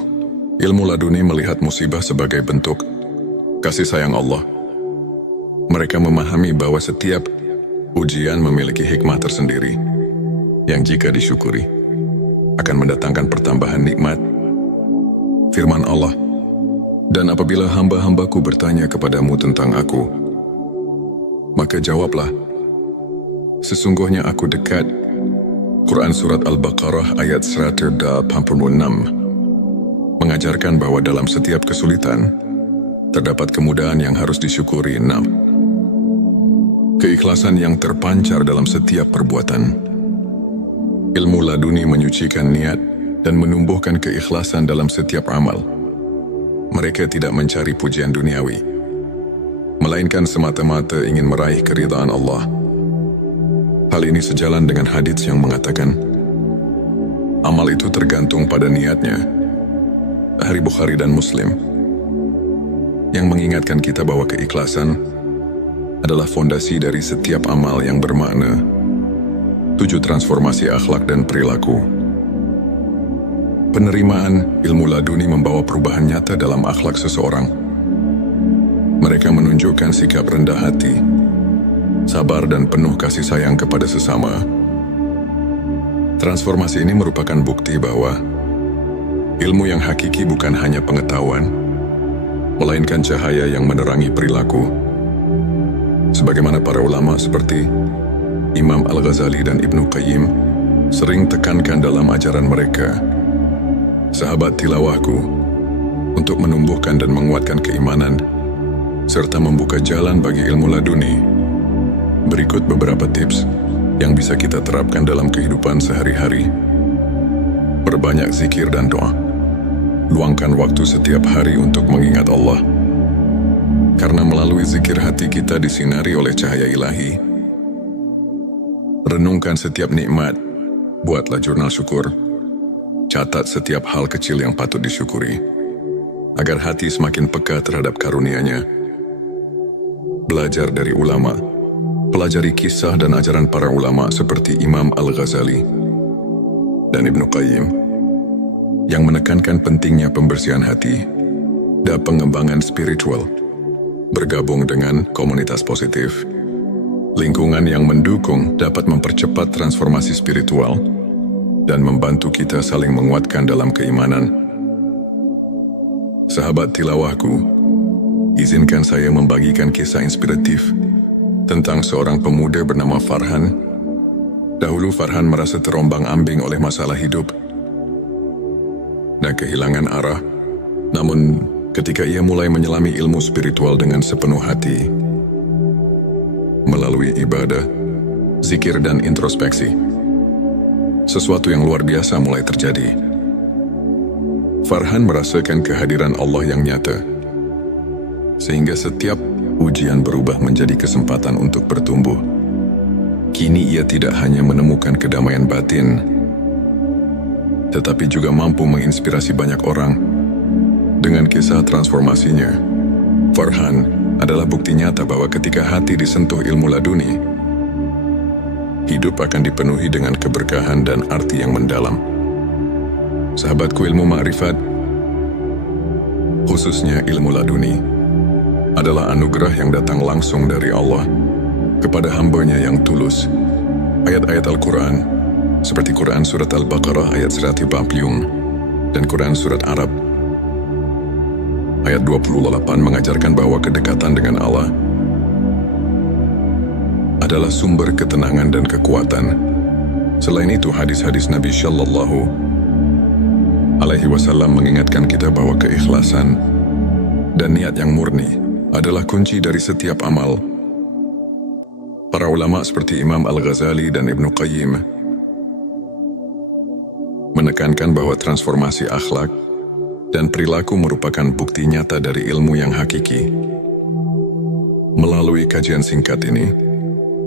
ilmu laduni melihat musibah sebagai bentuk kasih sayang Allah. Mereka memahami bahwa setiap ujian memiliki hikmah tersendiri, yang jika disyukuri, akan mendatangkan pertambahan nikmat. Firman Allah, dan apabila hamba-hambaku bertanya kepadamu tentang aku, maka jawablah, sesungguhnya aku dekat. Quran Surat Al-Baqarah ayat 186 mengajarkan bahwa dalam setiap kesulitan, terdapat kemudahan yang harus disyukuri. 6. Keikhlasan yang terpancar dalam setiap perbuatan. Ilmu laduni menyucikan niat dan menumbuhkan keikhlasan dalam setiap amal. Mereka tidak mencari pujian duniawi, melainkan semata-mata ingin meraih keridhaan Allah. Hal ini sejalan dengan hadits yang mengatakan, amal itu tergantung pada niatnya. Hari Bukhari dan Muslim. yang mengingatkan kita bahwa keikhlasan adalah fondasi dari setiap amal yang bermakna. 7. Transformasi akhlak dan perilaku. Penerimaan ilmu laduni membawa perubahan nyata dalam akhlak seseorang. Mereka menunjukkan sikap rendah hati, sabar dan penuh kasih sayang kepada sesama. Transformasi ini merupakan bukti bahwa ilmu yang hakiki bukan hanya pengetahuan, melainkan cahaya yang menerangi perilaku. Sebagaimana para ulama seperti Imam Al-Ghazali dan Ibnu Qayyim sering tekankan dalam ajaran mereka, sahabat tilawahku, untuk menumbuhkan dan menguatkan keimanan, serta membuka jalan bagi ilmu laduni. Berikut beberapa tips yang bisa kita terapkan dalam kehidupan sehari-hari. Perbanyak zikir dan doa. Luangkan waktu setiap hari untuk mengingat Allah. Karena melalui zikir hati kita disinari oleh cahaya ilahi. Renungkan setiap nikmat. Buatlah jurnal syukur. Catat setiap hal kecil yang patut disyukuri, agar hati semakin peka terhadap karunia-Nya. Belajar dari ulama. Pelajari kisah dan ajaran para ulama seperti Imam Al-Ghazali dan Ibnu Qayyim yang menekankan pentingnya pembersihan hati dan pengembangan spiritual. Bergabung dengan komunitas positif, lingkungan yang mendukung dapat mempercepat transformasi spiritual dan membantu kita saling menguatkan dalam keimanan. Sahabat tilawahku, izinkan saya membagikan kisah inspiratif tentang seorang pemuda bernama Farhan. Dahulu Farhan merasa terombang-ambing oleh masalah hidup dan kehilangan arah. Namun, ketika ia mulai menyelami ilmu spiritual dengan sepenuh hati, melalui ibadah, zikir dan introspeksi, sesuatu yang luar biasa mulai terjadi. Farhan merasakan kehadiran Allah yang nyata, sehingga setiap ujian berubah menjadi kesempatan untuk bertumbuh. Kini ia tidak hanya menemukan kedamaian batin, tetapi juga mampu menginspirasi banyak orang. Dengan kisah transformasinya, Farhan adalah bukti nyata bahwa ketika hati disentuh ilmu laduni, hidup akan dipenuhi dengan keberkahan dan arti yang mendalam. Sahabatku, ilmu ma'rifat, khususnya ilmu laduni, adalah anugerah yang datang langsung dari Allah kepada hamba-Nya yang tulus. Ayat-ayat Al-Quran, seperti Quran Surat Al-Baqarah ayat 140 dan Quran Surat Arab ayat 28 mengajarkan bahwa kedekatan dengan Allah adalah sumber ketenangan dan kekuatan. Selain itu, hadis-hadis Nabi Shallallahu Alaihi Wasallam mengingatkan kita bahwa keikhlasan dan niat yang murni adalah kunci dari setiap amal. Para ulama seperti Imam Al-Ghazali dan Ibnu Qayyim menekankan bahwa transformasi akhlak dan perilaku merupakan bukti nyata dari ilmu yang hakiki. Melalui kajian singkat ini,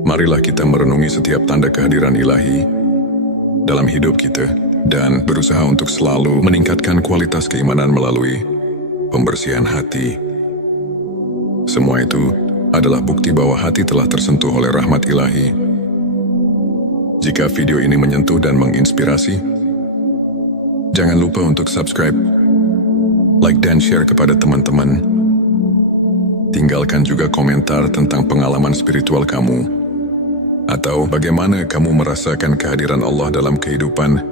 marilah kita merenungi setiap tanda kehadiran ilahi dalam hidup kita dan berusaha untuk selalu meningkatkan kualitas keimanan melalui pembersihan hati. Semua itu adalah bukti bahwa hati telah tersentuh oleh rahmat ilahi. Jika video ini menyentuh dan menginspirasi, jangan lupa untuk subscribe, like dan share kepada teman-teman. Tinggalkan juga komentar tentang pengalaman spiritual kamu, atau bagaimana kamu merasakan kehadiran Allah dalam kehidupan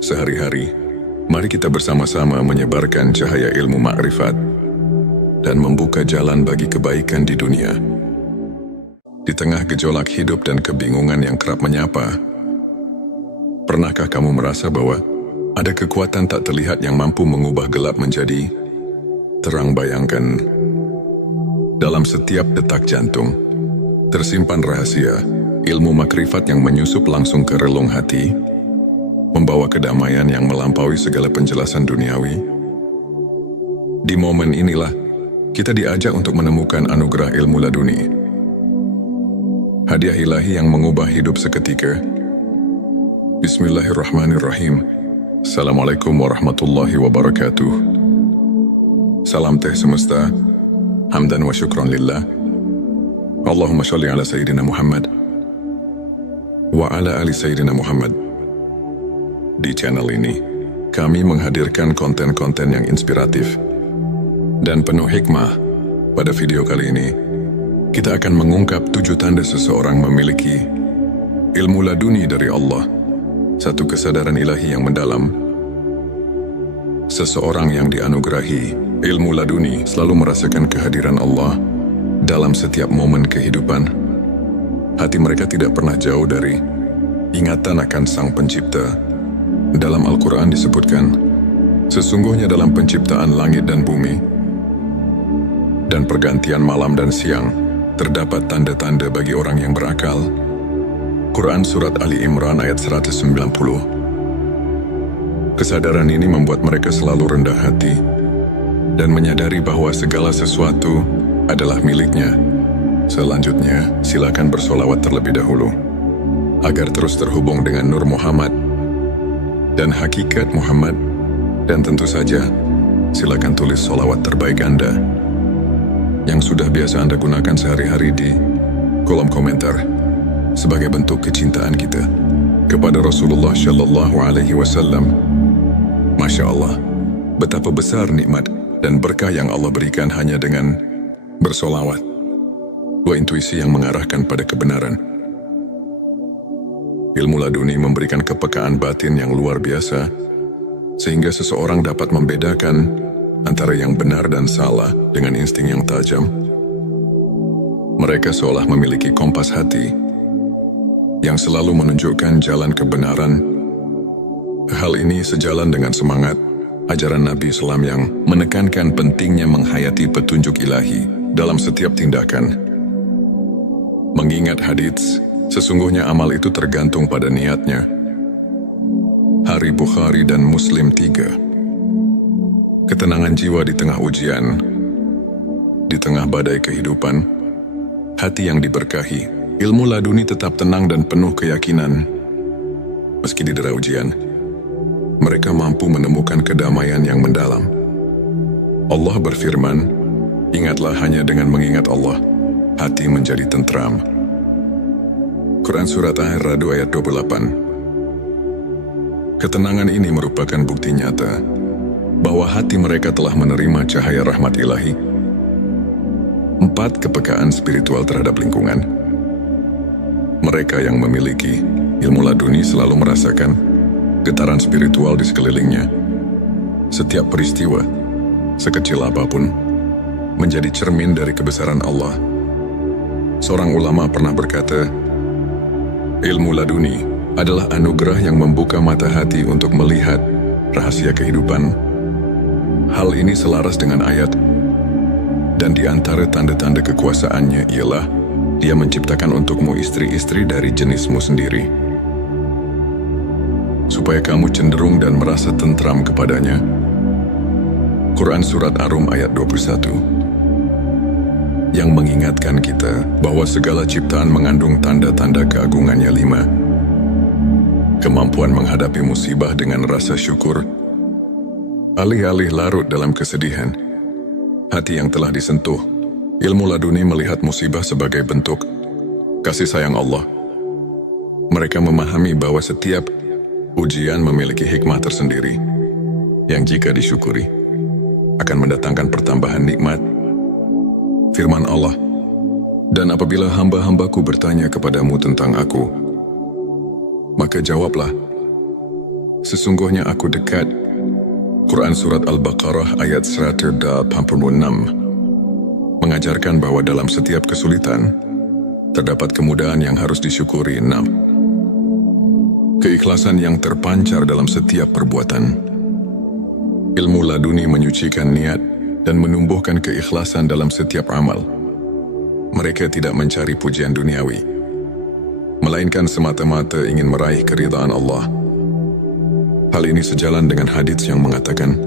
sehari-hari. Mari kita bersama-sama menyebarkan cahaya ilmu ma'rifat dan membuka jalan bagi kebaikan di dunia. Di tengah gejolak hidup dan kebingungan yang kerap menyapa, pernahkah kamu merasa bahwa ada kekuatan tak terlihat yang mampu mengubah gelap menjadi terang? Bayangkan, dalam setiap detak jantung tersimpan rahasia ilmu makrifat yang menyusup langsung ke relung hati, membawa kedamaian yang melampaui segala penjelasan duniawi. Di momen inilah kita diajak untuk menemukan anugerah ilmu laduni, hadiah ilahi yang mengubah hidup seketika. Bismillahirrahmanirrahim. Assalamualaikum warahmatullahi wabarakatuh. Salam teh semesta, hamdan wa syukran lillah. Allahumma sholli ala Sayyidina Muhammad wa ala ali Sayyidina Muhammad. Di channel ini, kami menghadirkan konten-konten yang inspiratif dan penuh hikmah. Pada video kali ini, kita akan mengungkap 7 tanda seseorang memiliki ilmu laduni dari Allah, satu kesadaran ilahi yang mendalam. Seseorang yang dianugerahi ilmu laduni selalu merasakan kehadiran Allah dalam setiap momen kehidupan. Hati mereka tidak pernah jauh dari ingatan akan Sang Pencipta. Dalam Al-Quran disebutkan, sesungguhnya dalam penciptaan langit dan bumi dan pergantian malam dan siang, terdapat tanda-tanda bagi orang yang berakal. Quran Surat Ali Imran ayat 190. Kesadaran ini membuat mereka selalu rendah hati dan menyadari bahwa segala sesuatu adalah miliknya. Selanjutnya, silakan bersolawat terlebih dahulu agar terus terhubung dengan Nur Muhammad dan hakikat Muhammad. Dan tentu saja, silakan tulis solawat terbaik Anda yang sudah biasa Anda gunakan sehari-hari di kolom komentar sebagai bentuk kecintaan kita kepada Rasulullah Shallallahu Alaihi Wasallam. Masya Allah, betapa besar nikmat dan berkah yang Allah berikan hanya dengan bersolawat. Dua intuisi yang mengarahkan pada kebenaran. Ilmu laduni memberikan kepekaan batin yang luar biasa, sehingga seseorang dapat membedakan antara yang benar dan salah dengan insting yang tajam. Mereka seolah memiliki kompas hati yang selalu menunjukkan jalan kebenaran. Hal ini sejalan dengan semangat ajaran Nabi Islam yang menekankan pentingnya menghayati petunjuk ilahi dalam setiap tindakan. Mengingat hadits, sesungguhnya amal itu tergantung pada niatnya. Hari Bukhari dan Muslim 3. Ketenangan jiwa di tengah ujian, di tengah badai kehidupan, hati yang diberkahi, ilmu laduni tetap tenang dan penuh keyakinan. Meski didera ujian, mereka mampu menemukan kedamaian yang mendalam. Allah berfirman, ingatlah hanya dengan mengingat Allah, hati menjadi tentram. Quran Surat Ar-Ra'd ayat 28. Ketenangan ini merupakan bukti nyata bahwa hati mereka telah menerima cahaya rahmat ilahi. 4. Kepekaan spiritual terhadap lingkungan. Mereka yang memiliki ilmu laduni selalu merasakan getaran spiritual di sekelilingnya. Setiap peristiwa, sekecil apapun, menjadi cermin dari kebesaran Allah. Seorang ulama pernah berkata, ilmu laduni adalah anugerah yang membuka mata hati untuk melihat rahasia kehidupan. Hal ini selaras dengan ayat, dan di antara tanda-tanda kekuasaannya ialah Dia menciptakan untukmu istri-istri dari jenismu sendiri, supaya kamu cenderung dan merasa tentram kepadanya. Quran Surat Ar-Rum ayat 21, yang mengingatkan kita bahwa segala ciptaan mengandung tanda-tanda keagungannya. 5. Kemampuan menghadapi musibah dengan rasa syukur. Alih-alih larut dalam kesedihan, hati yang telah disentuh, ilmu laduni melihat musibah sebagai bentuk kasih sayang Allah. Mereka memahami bahwa setiap ujian memiliki hikmah tersendiri, yang jika disyukuri, akan mendatangkan pertambahan nikmat. Firman Allah, dan apabila hamba-hambaku bertanya kepadamu tentang aku, maka jawablah, sesungguhnya aku dekat. Quran Surat Al-Baqarah ayat 186 mengajarkan bahwa dalam setiap kesulitan, terdapat kemudahan yang harus disyukuri. 6. Keikhlasan yang terpancar dalam setiap perbuatan. Ilmu laduni menyucikan niat dan menumbuhkan keikhlasan dalam setiap amal. Mereka tidak mencari pujian duniawi, melainkan semata-mata ingin meraih keridhaan Allah. Hal ini sejalan dengan hadits yang mengatakan,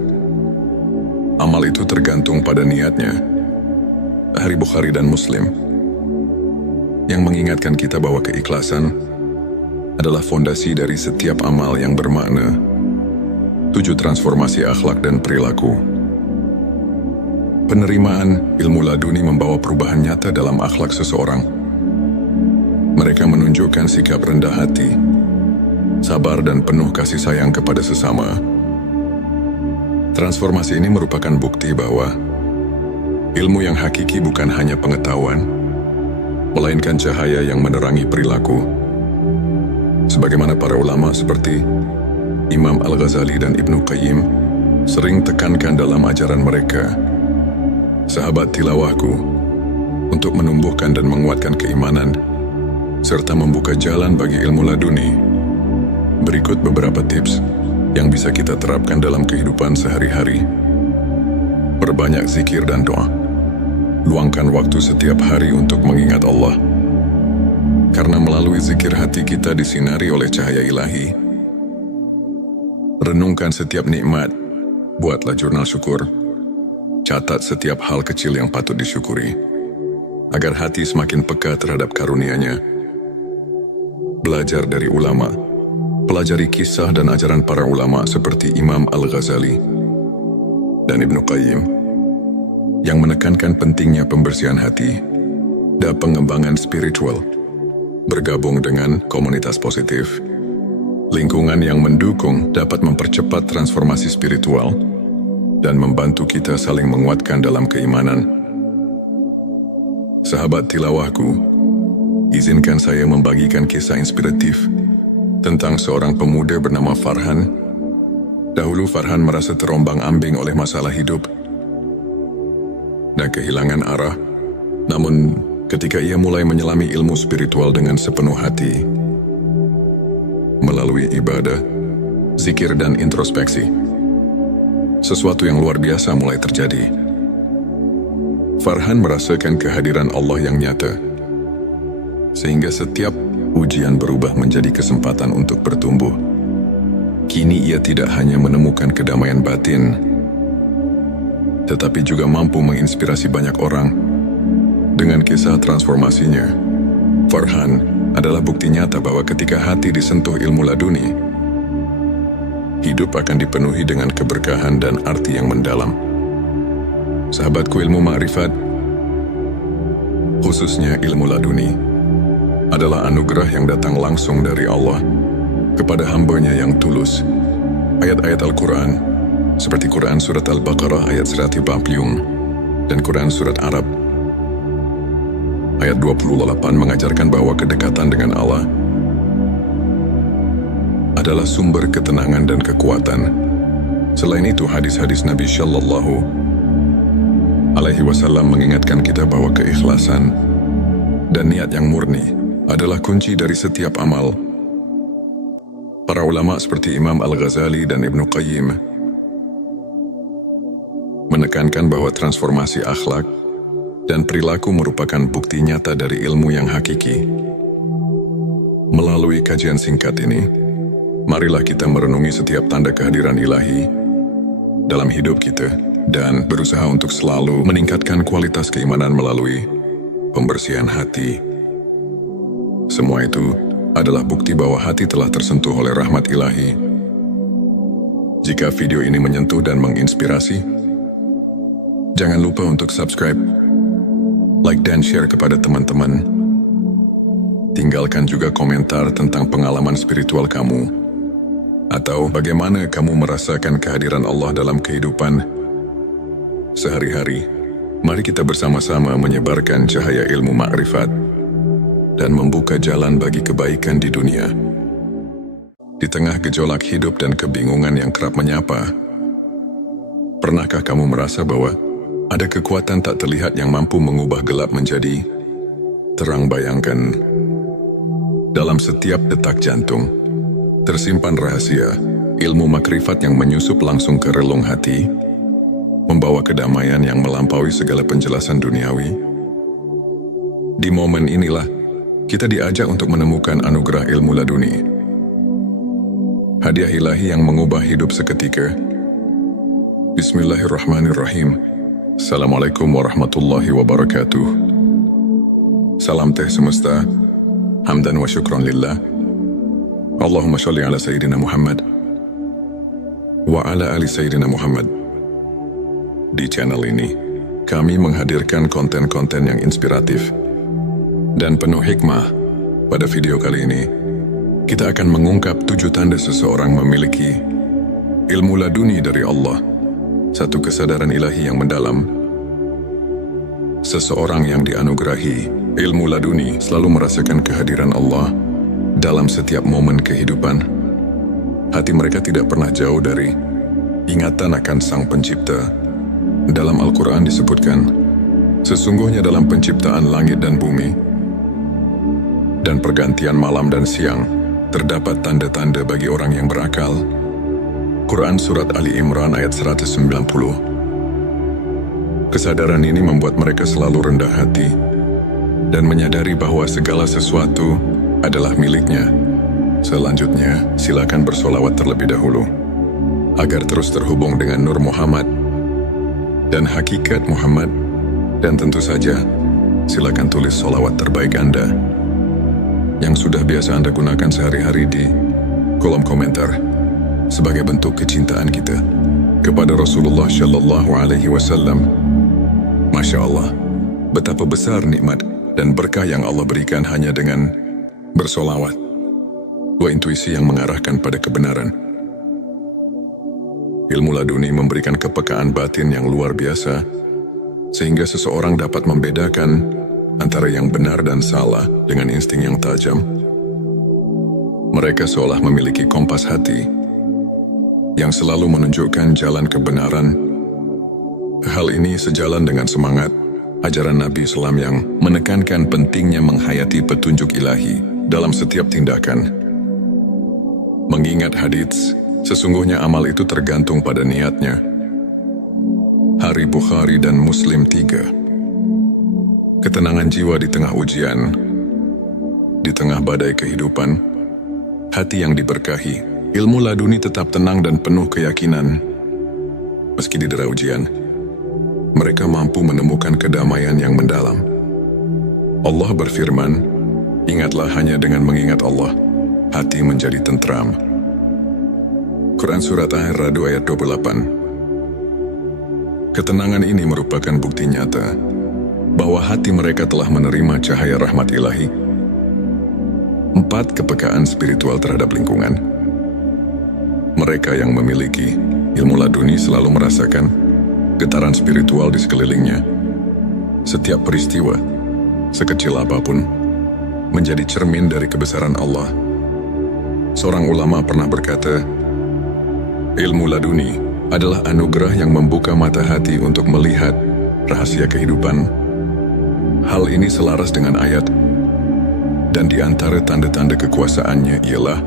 amal itu tergantung pada niatnya. Hari Bukhari dan Muslim, yang mengingatkan kita bahwa keikhlasan adalah fondasi dari setiap amal yang bermakna. 7. Transformasi akhlak dan perilaku. Penerimaan ilmu laduni membawa perubahan nyata dalam akhlak seseorang. Mereka menunjukkan sikap rendah hati, sabar dan penuh kasih sayang kepada sesama. Transformasi ini merupakan bukti bahwa ilmu yang hakiki bukan hanya pengetahuan, melainkan cahaya yang menerangi perilaku. Sebagaimana para ulama seperti Imam Al-Ghazali dan Ibnu Qayyim sering tekankan dalam ajaran mereka, sahabat tilawahku, untuk menumbuhkan dan menguatkan keimanan, serta membuka jalan bagi ilmu laduni. Berikut beberapa tips yang bisa kita terapkan dalam kehidupan sehari-hari. Perbanyak zikir dan doa. Luangkan waktu setiap hari untuk mengingat Allah. Karena melalui zikir hati kita disinari oleh cahaya ilahi. Renungkan setiap nikmat. Buatlah jurnal syukur. Catat setiap hal kecil yang patut disyukuri, agar hati semakin peka terhadap karunia-Nya. Belajar dari ulama. Pelajari kisah dan ajaran para ulama seperti Imam Al-Ghazali dan Ibnu Qayyim, yang menekankan pentingnya pembersihan hati dan pengembangan spiritual. Bergabung dengan komunitas positif, lingkungan yang mendukung dapat mempercepat transformasi spiritual dan membantu kita saling menguatkan dalam keimanan. Sahabat tilawahku, izinkan saya membagikan kisah inspiratif tentang seorang pemuda bernama Farhan. Dahulu Farhan merasa terombang-ambing oleh masalah hidup dan kehilangan arah. Namun, ketika ia mulai menyelami ilmu spiritual dengan sepenuh hati, melalui ibadah, zikir dan introspeksi, sesuatu yang luar biasa mulai terjadi. Farhan merasakan kehadiran Allah yang nyata, sehingga setiap ujian berubah menjadi kesempatan untuk bertumbuh. Kini ia tidak hanya menemukan kedamaian batin, tetapi juga mampu menginspirasi banyak orang. Dengan kisah transformasinya, Farhan adalah bukti nyata bahwa ketika hati disentuh ilmu laduni, hidup akan dipenuhi dengan keberkahan dan arti yang mendalam. Sahabatku, ilmu ma'rifat, khususnya ilmu laduni, adalah anugerah yang datang langsung dari Allah kepada hamba-Nya yang tulus. Ayat-ayat Al-Quran, seperti Quran Surat Al-Baqarah ayat 140 dan Quran Surat Arab ayat 28 mengajarkan bahwa kedekatan dengan Allah adalah sumber ketenangan dan kekuatan. Selain itu, hadis-hadis Nabi Shallallahu Alaihi Wasallam mengingatkan kita bahwa keikhlasan dan niat yang murni adalah kunci dari setiap amal. Para ulama seperti Imam Al-Ghazali dan Ibnu Qayyim menekankan bahwa transformasi akhlak dan perilaku merupakan bukti nyata dari ilmu yang hakiki. Melalui kajian singkat ini, marilah kita merenungi setiap tanda kehadiran ilahi dalam hidup kita dan berusaha untuk selalu meningkatkan kualitas keimanan melalui pembersihan hati. Semua itu adalah bukti bahwa hati telah tersentuh oleh rahmat ilahi. Jika video ini menyentuh dan menginspirasi, jangan lupa untuk subscribe, like dan share kepada teman-teman. Tinggalkan juga komentar tentang pengalaman spiritual kamu, atau bagaimana kamu merasakan kehadiran Allah dalam kehidupan sehari-hari. Mari kita bersama-sama menyebarkan cahaya ilmu ma'rifat dan membuka jalan bagi kebaikan di dunia. Di tengah gejolak hidup dan kebingungan yang kerap menyapa, pernahkah kamu merasa bahwa ada kekuatan tak terlihat yang mampu mengubah gelap menjadi terang? Bayangkan, dalam setiap detak jantung tersimpan rahasia ilmu makrifat yang menyusup langsung ke relung hati, membawa kedamaian yang melampaui segala penjelasan duniawi. Di momen inilah kita diajak untuk menemukan anugerah ilmu laduni, hadiah ilahi yang mengubah hidup seketika. Bismillahirrahmanirrahim. Assalamualaikum warahmatullahi wabarakatuh. Salam teh semesta, hamdan wa syukran lillah. Allahumma sholli ala Sayyidina Muhammad wa ala ali Sayyidina Muhammad. Di channel ini, kami menghadirkan konten-konten yang inspiratif dan penuh hikmah. Pada video kali ini, kita akan mengungkap 7 tanda seseorang memiliki ilmu laduni dari Allah, satu kesadaran ilahi yang mendalam. Seseorang yang dianugerahi ilmu laduni selalu merasakan kehadiran Allah dalam setiap momen kehidupan. Hati mereka tidak pernah jauh dari ingatan akan Sang Pencipta. Dalam Al-Quran disebutkan, sesungguhnya dalam penciptaan langit dan bumi dan pergantian malam dan siang, terdapat tanda-tanda bagi orang yang berakal. Quran Surat Ali Imran ayat 190. Kesadaran ini membuat mereka selalu rendah hati dan menyadari bahwa segala sesuatu adalah miliknya. Selanjutnya, silakan bersolawat terlebih dahulu agar terus terhubung dengan Nur Muhammad dan hakikat Muhammad. Dan tentu saja, silakan tulis solawat terbaik Anda yang sudah biasa Anda gunakan sehari-hari di kolom komentar sebagai bentuk kecintaan kita kepada Rasulullah Shallallahu Alaihi Wasallam. Masya Allah, betapa besar nikmat dan berkah yang Allah berikan hanya dengan bersolawat. Dua intuisi yang mengarahkan pada kebenaran. Ilmu laduni memberikan kepekaan batin yang luar biasa, sehingga seseorang dapat membedakan antara yang benar dan salah dengan insting yang tajam. Mereka seolah memiliki kompas hati yang selalu menunjukkan jalan kebenaran. Hal ini sejalan dengan semangat ajaran Nabi Islam yang menekankan pentingnya menghayati petunjuk ilahi dalam setiap tindakan. Mengingat hadits, sesungguhnya amal itu tergantung pada niatnya. Hari Bukhari dan Muslim 3. Ketenangan jiwa di tengah ujian, di tengah badai kehidupan, hati yang diberkahi, ilmu laduni tetap tenang dan penuh keyakinan. Meski didera ujian, mereka mampu menemukan kedamaian yang mendalam. Allah berfirman, ingatlah hanya dengan mengingat Allah, hati menjadi tentram. Quran Surat Ar-Ra'd ayat 28. Ketenangan ini merupakan bukti nyata bahwa hati mereka telah menerima cahaya rahmat ilahi. 4. Kepekaan spiritual terhadap lingkungan. Mereka yang memiliki ilmu laduni selalu merasakan getaran spiritual di sekelilingnya. Setiap peristiwa, sekecil apapun, menjadi cermin dari kebesaran Allah. Seorang ulama pernah berkata, ilmu laduni adalah anugerah yang membuka mata hati untuk melihat rahasia kehidupan. Hal ini selaras dengan ayat, dan di antara tanda-tanda kekuasaannya ialah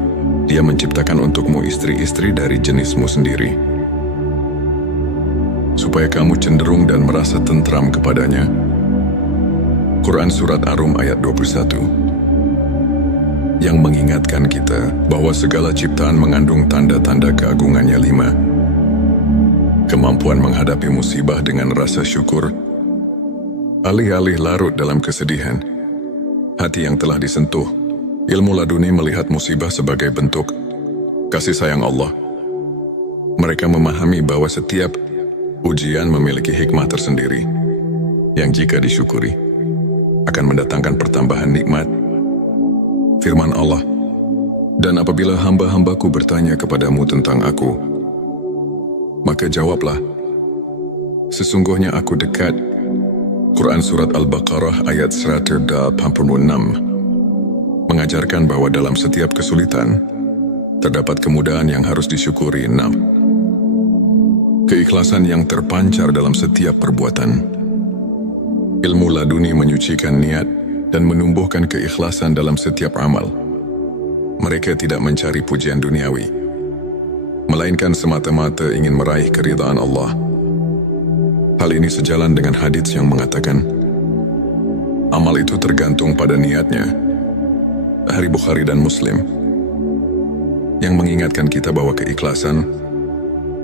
Dia menciptakan untukmu istri-istri dari jenismu sendiri, supaya kamu cenderung dan merasa tentram kepadanya. Quran Surat Ar-Rum ayat 21, yang mengingatkan kita bahwa segala ciptaan mengandung tanda-tanda keagungannya. 5. Kemampuan menghadapi musibah dengan rasa syukur. Alih-alih larut dalam kesedihan, hati yang telah disentuh, ilmu laduni melihat musibah sebagai bentuk kasih sayang Allah. Mereka memahami bahwa setiap ujian memiliki hikmah tersendiri, yang jika disyukuri, akan mendatangkan pertambahan nikmat. Firman Allah, dan apabila hamba-hambaku bertanya kepadamu tentang aku, maka jawablah, sesungguhnya aku dekat. Quran Surat Al-Baqarah ayat 186 mengajarkan bahwa dalam setiap kesulitan, terdapat kemudahan yang harus disyukuri. 6. Keikhlasan yang terpancar dalam setiap perbuatan. Ilmu laduni menyucikan niat dan menumbuhkan keikhlasan dalam setiap amal. Mereka tidak mencari pujian duniawi, melainkan semata-mata ingin meraih keridhaan Allah. Hal ini sejalan dengan hadits yang mengatakan, amal itu tergantung pada niatnya. Hari Bukhari dan Muslim, yang mengingatkan kita bahwa keikhlasan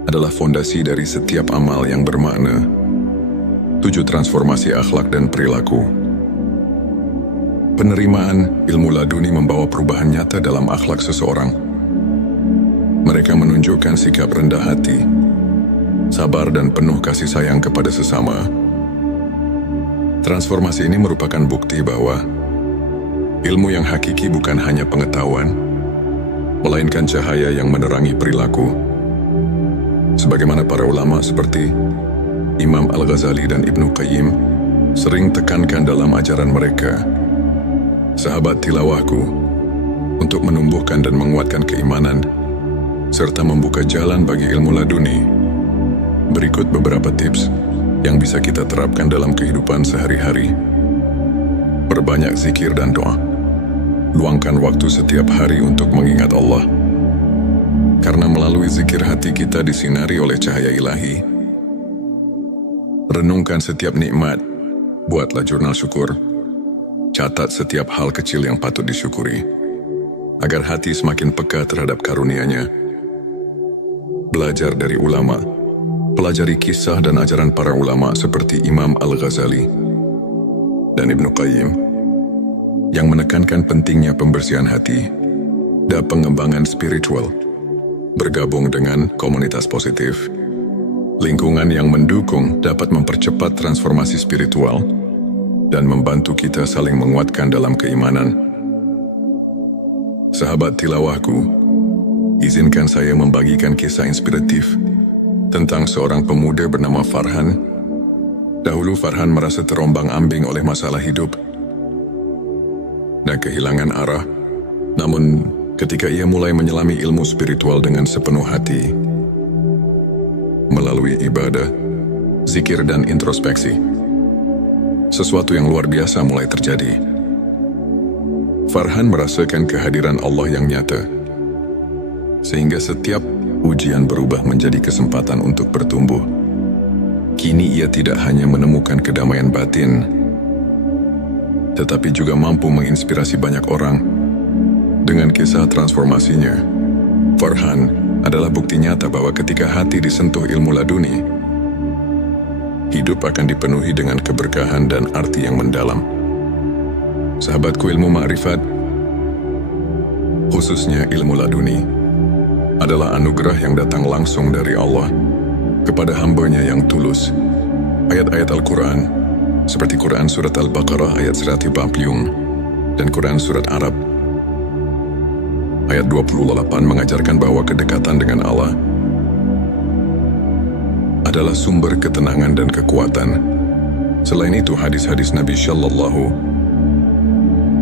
adalah fondasi dari setiap amal yang bermakna. 7. Transformasi akhlak dan perilaku. Penerimaan ilmu laduni membawa perubahan nyata dalam akhlak seseorang. Mereka menunjukkan sikap rendah hati, sabar dan penuh kasih sayang kepada sesama. Transformasi ini merupakan bukti bahwa ilmu yang hakiki bukan hanya pengetahuan, melainkan cahaya yang menerangi perilaku. Sebagaimana para ulama seperti Imam Al-Ghazali dan Ibnu Qayyim sering tekankan dalam ajaran mereka, sahabat tilawahku, untuk menumbuhkan dan menguatkan keimanan, serta membuka jalan bagi ilmu laduni. Berikut beberapa tips yang bisa kita terapkan dalam kehidupan sehari-hari. Perbanyak zikir dan doa. Luangkan waktu setiap hari untuk mengingat Allah. Karena melalui zikir hati kita disinari oleh cahaya ilahi. Renungkan setiap nikmat. Buatlah jurnal syukur. Catat setiap hal kecil yang patut disyukuri, agar hati semakin peka terhadap karunia-Nya. Belajar dari ulama. Pelajari kisah dan ajaran para ulama seperti Imam Al-Ghazali dan Ibnu Qayyim yang menekankan pentingnya pembersihan hati dan pengembangan spiritual. Bergabung dengan komunitas positif, lingkungan yang mendukung dapat mempercepat transformasi spiritual dan membantu kita saling menguatkan dalam keimanan. Sahabat tilawahku, izinkan saya membagikan kisah inspiratif tentang seorang pemuda bernama Farhan. Dahulu Farhan merasa terombang-ambing oleh masalah hidup dan kehilangan arah. Namun, ketika ia mulai menyelami ilmu spiritual dengan sepenuh hati, melalui ibadah, zikir dan introspeksi, sesuatu yang luar biasa mulai terjadi. Farhan merasakan kehadiran Allah yang nyata, sehingga setiap ujian berubah menjadi kesempatan untuk bertumbuh. Kini ia tidak hanya menemukan kedamaian batin, tetapi juga mampu menginspirasi banyak orang. Dengan kisah transformasinya, Farhan adalah bukti nyata bahwa ketika hati disentuh ilmu laduni, hidup akan dipenuhi dengan keberkahan dan arti yang mendalam. Sahabatku, ilmu ma'rifat, khususnya ilmu laduni, adalah anugerah yang datang langsung dari Allah kepada hamba-Nya yang tulus. Ayat-ayat Al-Quran, seperti Quran Surat Al-Baqarah ayat 140 dan Quran Surat Arab ayat 28 mengajarkan bahwa kedekatan dengan Allah adalah sumber ketenangan dan kekuatan. Selain itu, hadis-hadis Nabi Shallallahu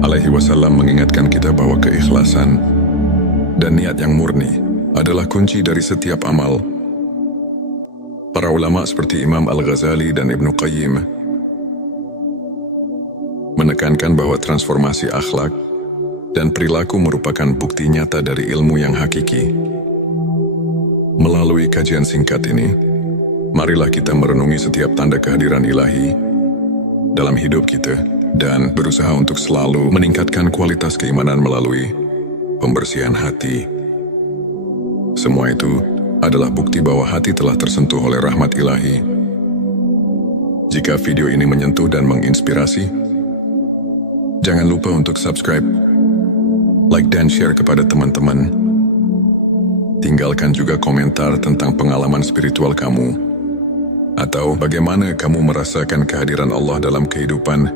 Alaihi Wasallam mengingatkan kita bahwa keikhlasan dan niat yang murni adalah kunci dari setiap amal. Para ulama seperti Imam Al-Ghazali dan Ibnu Qayyim menekankan bahwa transformasi akhlak dan perilaku merupakan bukti nyata dari ilmu yang hakiki. Melalui kajian singkat ini, marilah kita merenungi setiap tanda kehadiran ilahi dalam hidup kita dan berusaha untuk selalu meningkatkan kualitas keimanan melalui pembersihan hati. Semua itu adalah bukti bahwa hati telah tersentuh oleh rahmat ilahi. Jika video ini menyentuh dan menginspirasi, jangan lupa untuk subscribe, like dan share kepada teman-teman. Tinggalkan juga komentar tentang pengalaman spiritual kamu, atau bagaimana kamu merasakan kehadiran Allah dalam kehidupan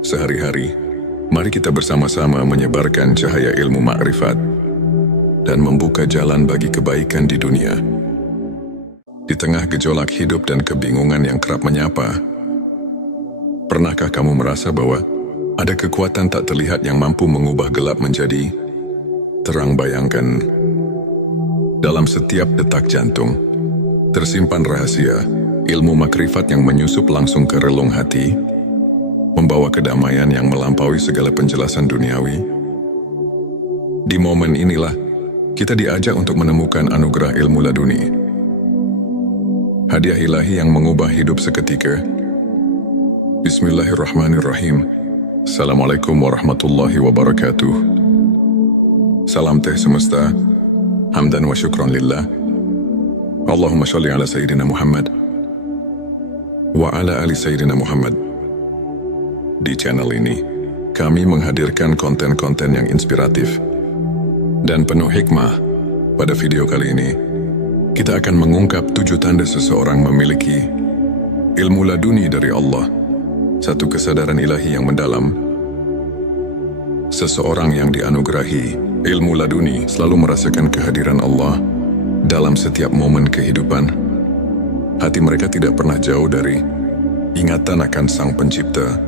sehari-hari. Mari kita bersama-sama menyebarkan cahaya ilmu ma'rifat dan membuka jalan bagi kebaikan di dunia. Di tengah gejolak hidup dan kebingungan yang kerap menyapa, pernahkah kamu merasa bahwa ada kekuatan tak terlihat yang mampu mengubah gelap menjadi terang? Bayangkan, dalam setiap detak jantung tersimpan rahasia ilmu makrifat yang menyusup langsung ke relung hati, membawa kedamaian yang melampaui segala penjelasan duniawi. Di momen inilah kita diajak untuk menemukan anugerah ilmu laduni, hadiah ilahi yang mengubah hidup seketika. Bismillahirrahmanirrahim. Assalamualaikum warahmatullahi wabarakatuh. Salam teh semesta, hamdan wa syukran lillah. Allahumma sholli ala Sayyidina Muhammad wa ala ali Sayyidina Muhammad. Di channel ini, kami menghadirkan konten-konten yang inspiratif dan penuh hikmah. Pada video kali ini, kita akan mengungkap 7 tanda seseorang memiliki ilmu laduni dari Allah satu kesadaran ilahi yang mendalam. Seseorang yang dianugerahi ilmu laduni selalu merasakan kehadiran Allah dalam setiap momen kehidupan. Hati mereka tidak pernah jauh dari ingatan akan Sang Pencipta.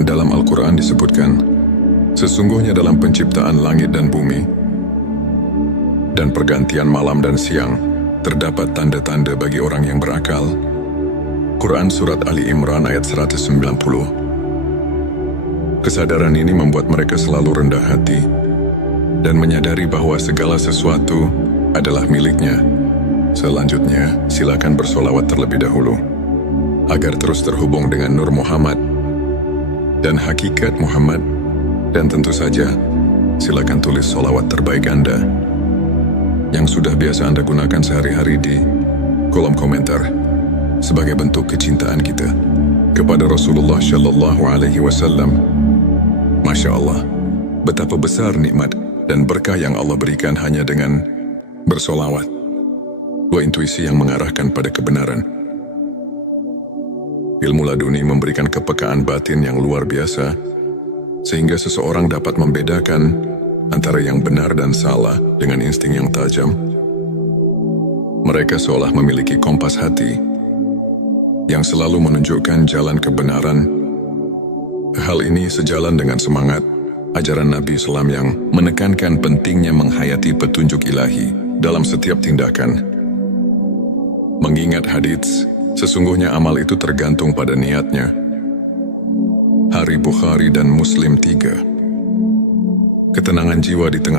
Dalam Al-Quran disebutkan, sesungguhnya dalam penciptaan langit dan bumi dan pergantian malam dan siang terdapat tanda-tanda bagi orang yang berakal. Quran Surat Ali Imran ayat 190. Kesadaran ini membuat mereka selalu rendah hati dan menyadari bahwa segala sesuatu adalah miliknya. Selanjutnya, silakan bersolawat terlebih dahulu agar terus terhubung dengan Nur Muhammad dan hakikat Muhammad. Dan tentu saja, silakan tulis solawat terbaik Anda yang sudah biasa Anda gunakan sehari-hari di kolom komentar sebagai bentuk kecintaan kita kepada Rasulullah Shallallahu Alaihi Wasallam. Masya Allah, betapa besar nikmat dan berkah yang Allah berikan hanya dengan bersolawat. Dua intuisi yang mengarahkan pada kebenaran. Ilmu laduni memberikan kepekaan batin yang luar biasa, sehingga seseorang dapat membedakan antara yang benar dan salah dengan insting yang tajam. Mereka seolah memiliki kompas hati yang selalu menunjukkan jalan kebenaran. Hal ini sejalan dengan semangat ajaran Nabi Islam yang menekankan pentingnya menghayati petunjuk ilahi dalam setiap tindakan. Mengingat hadits, sesungguhnya amal itu tergantung pada niatnya. Hari Bukhari dan Muslim 3. Ketenangan jiwa di tengah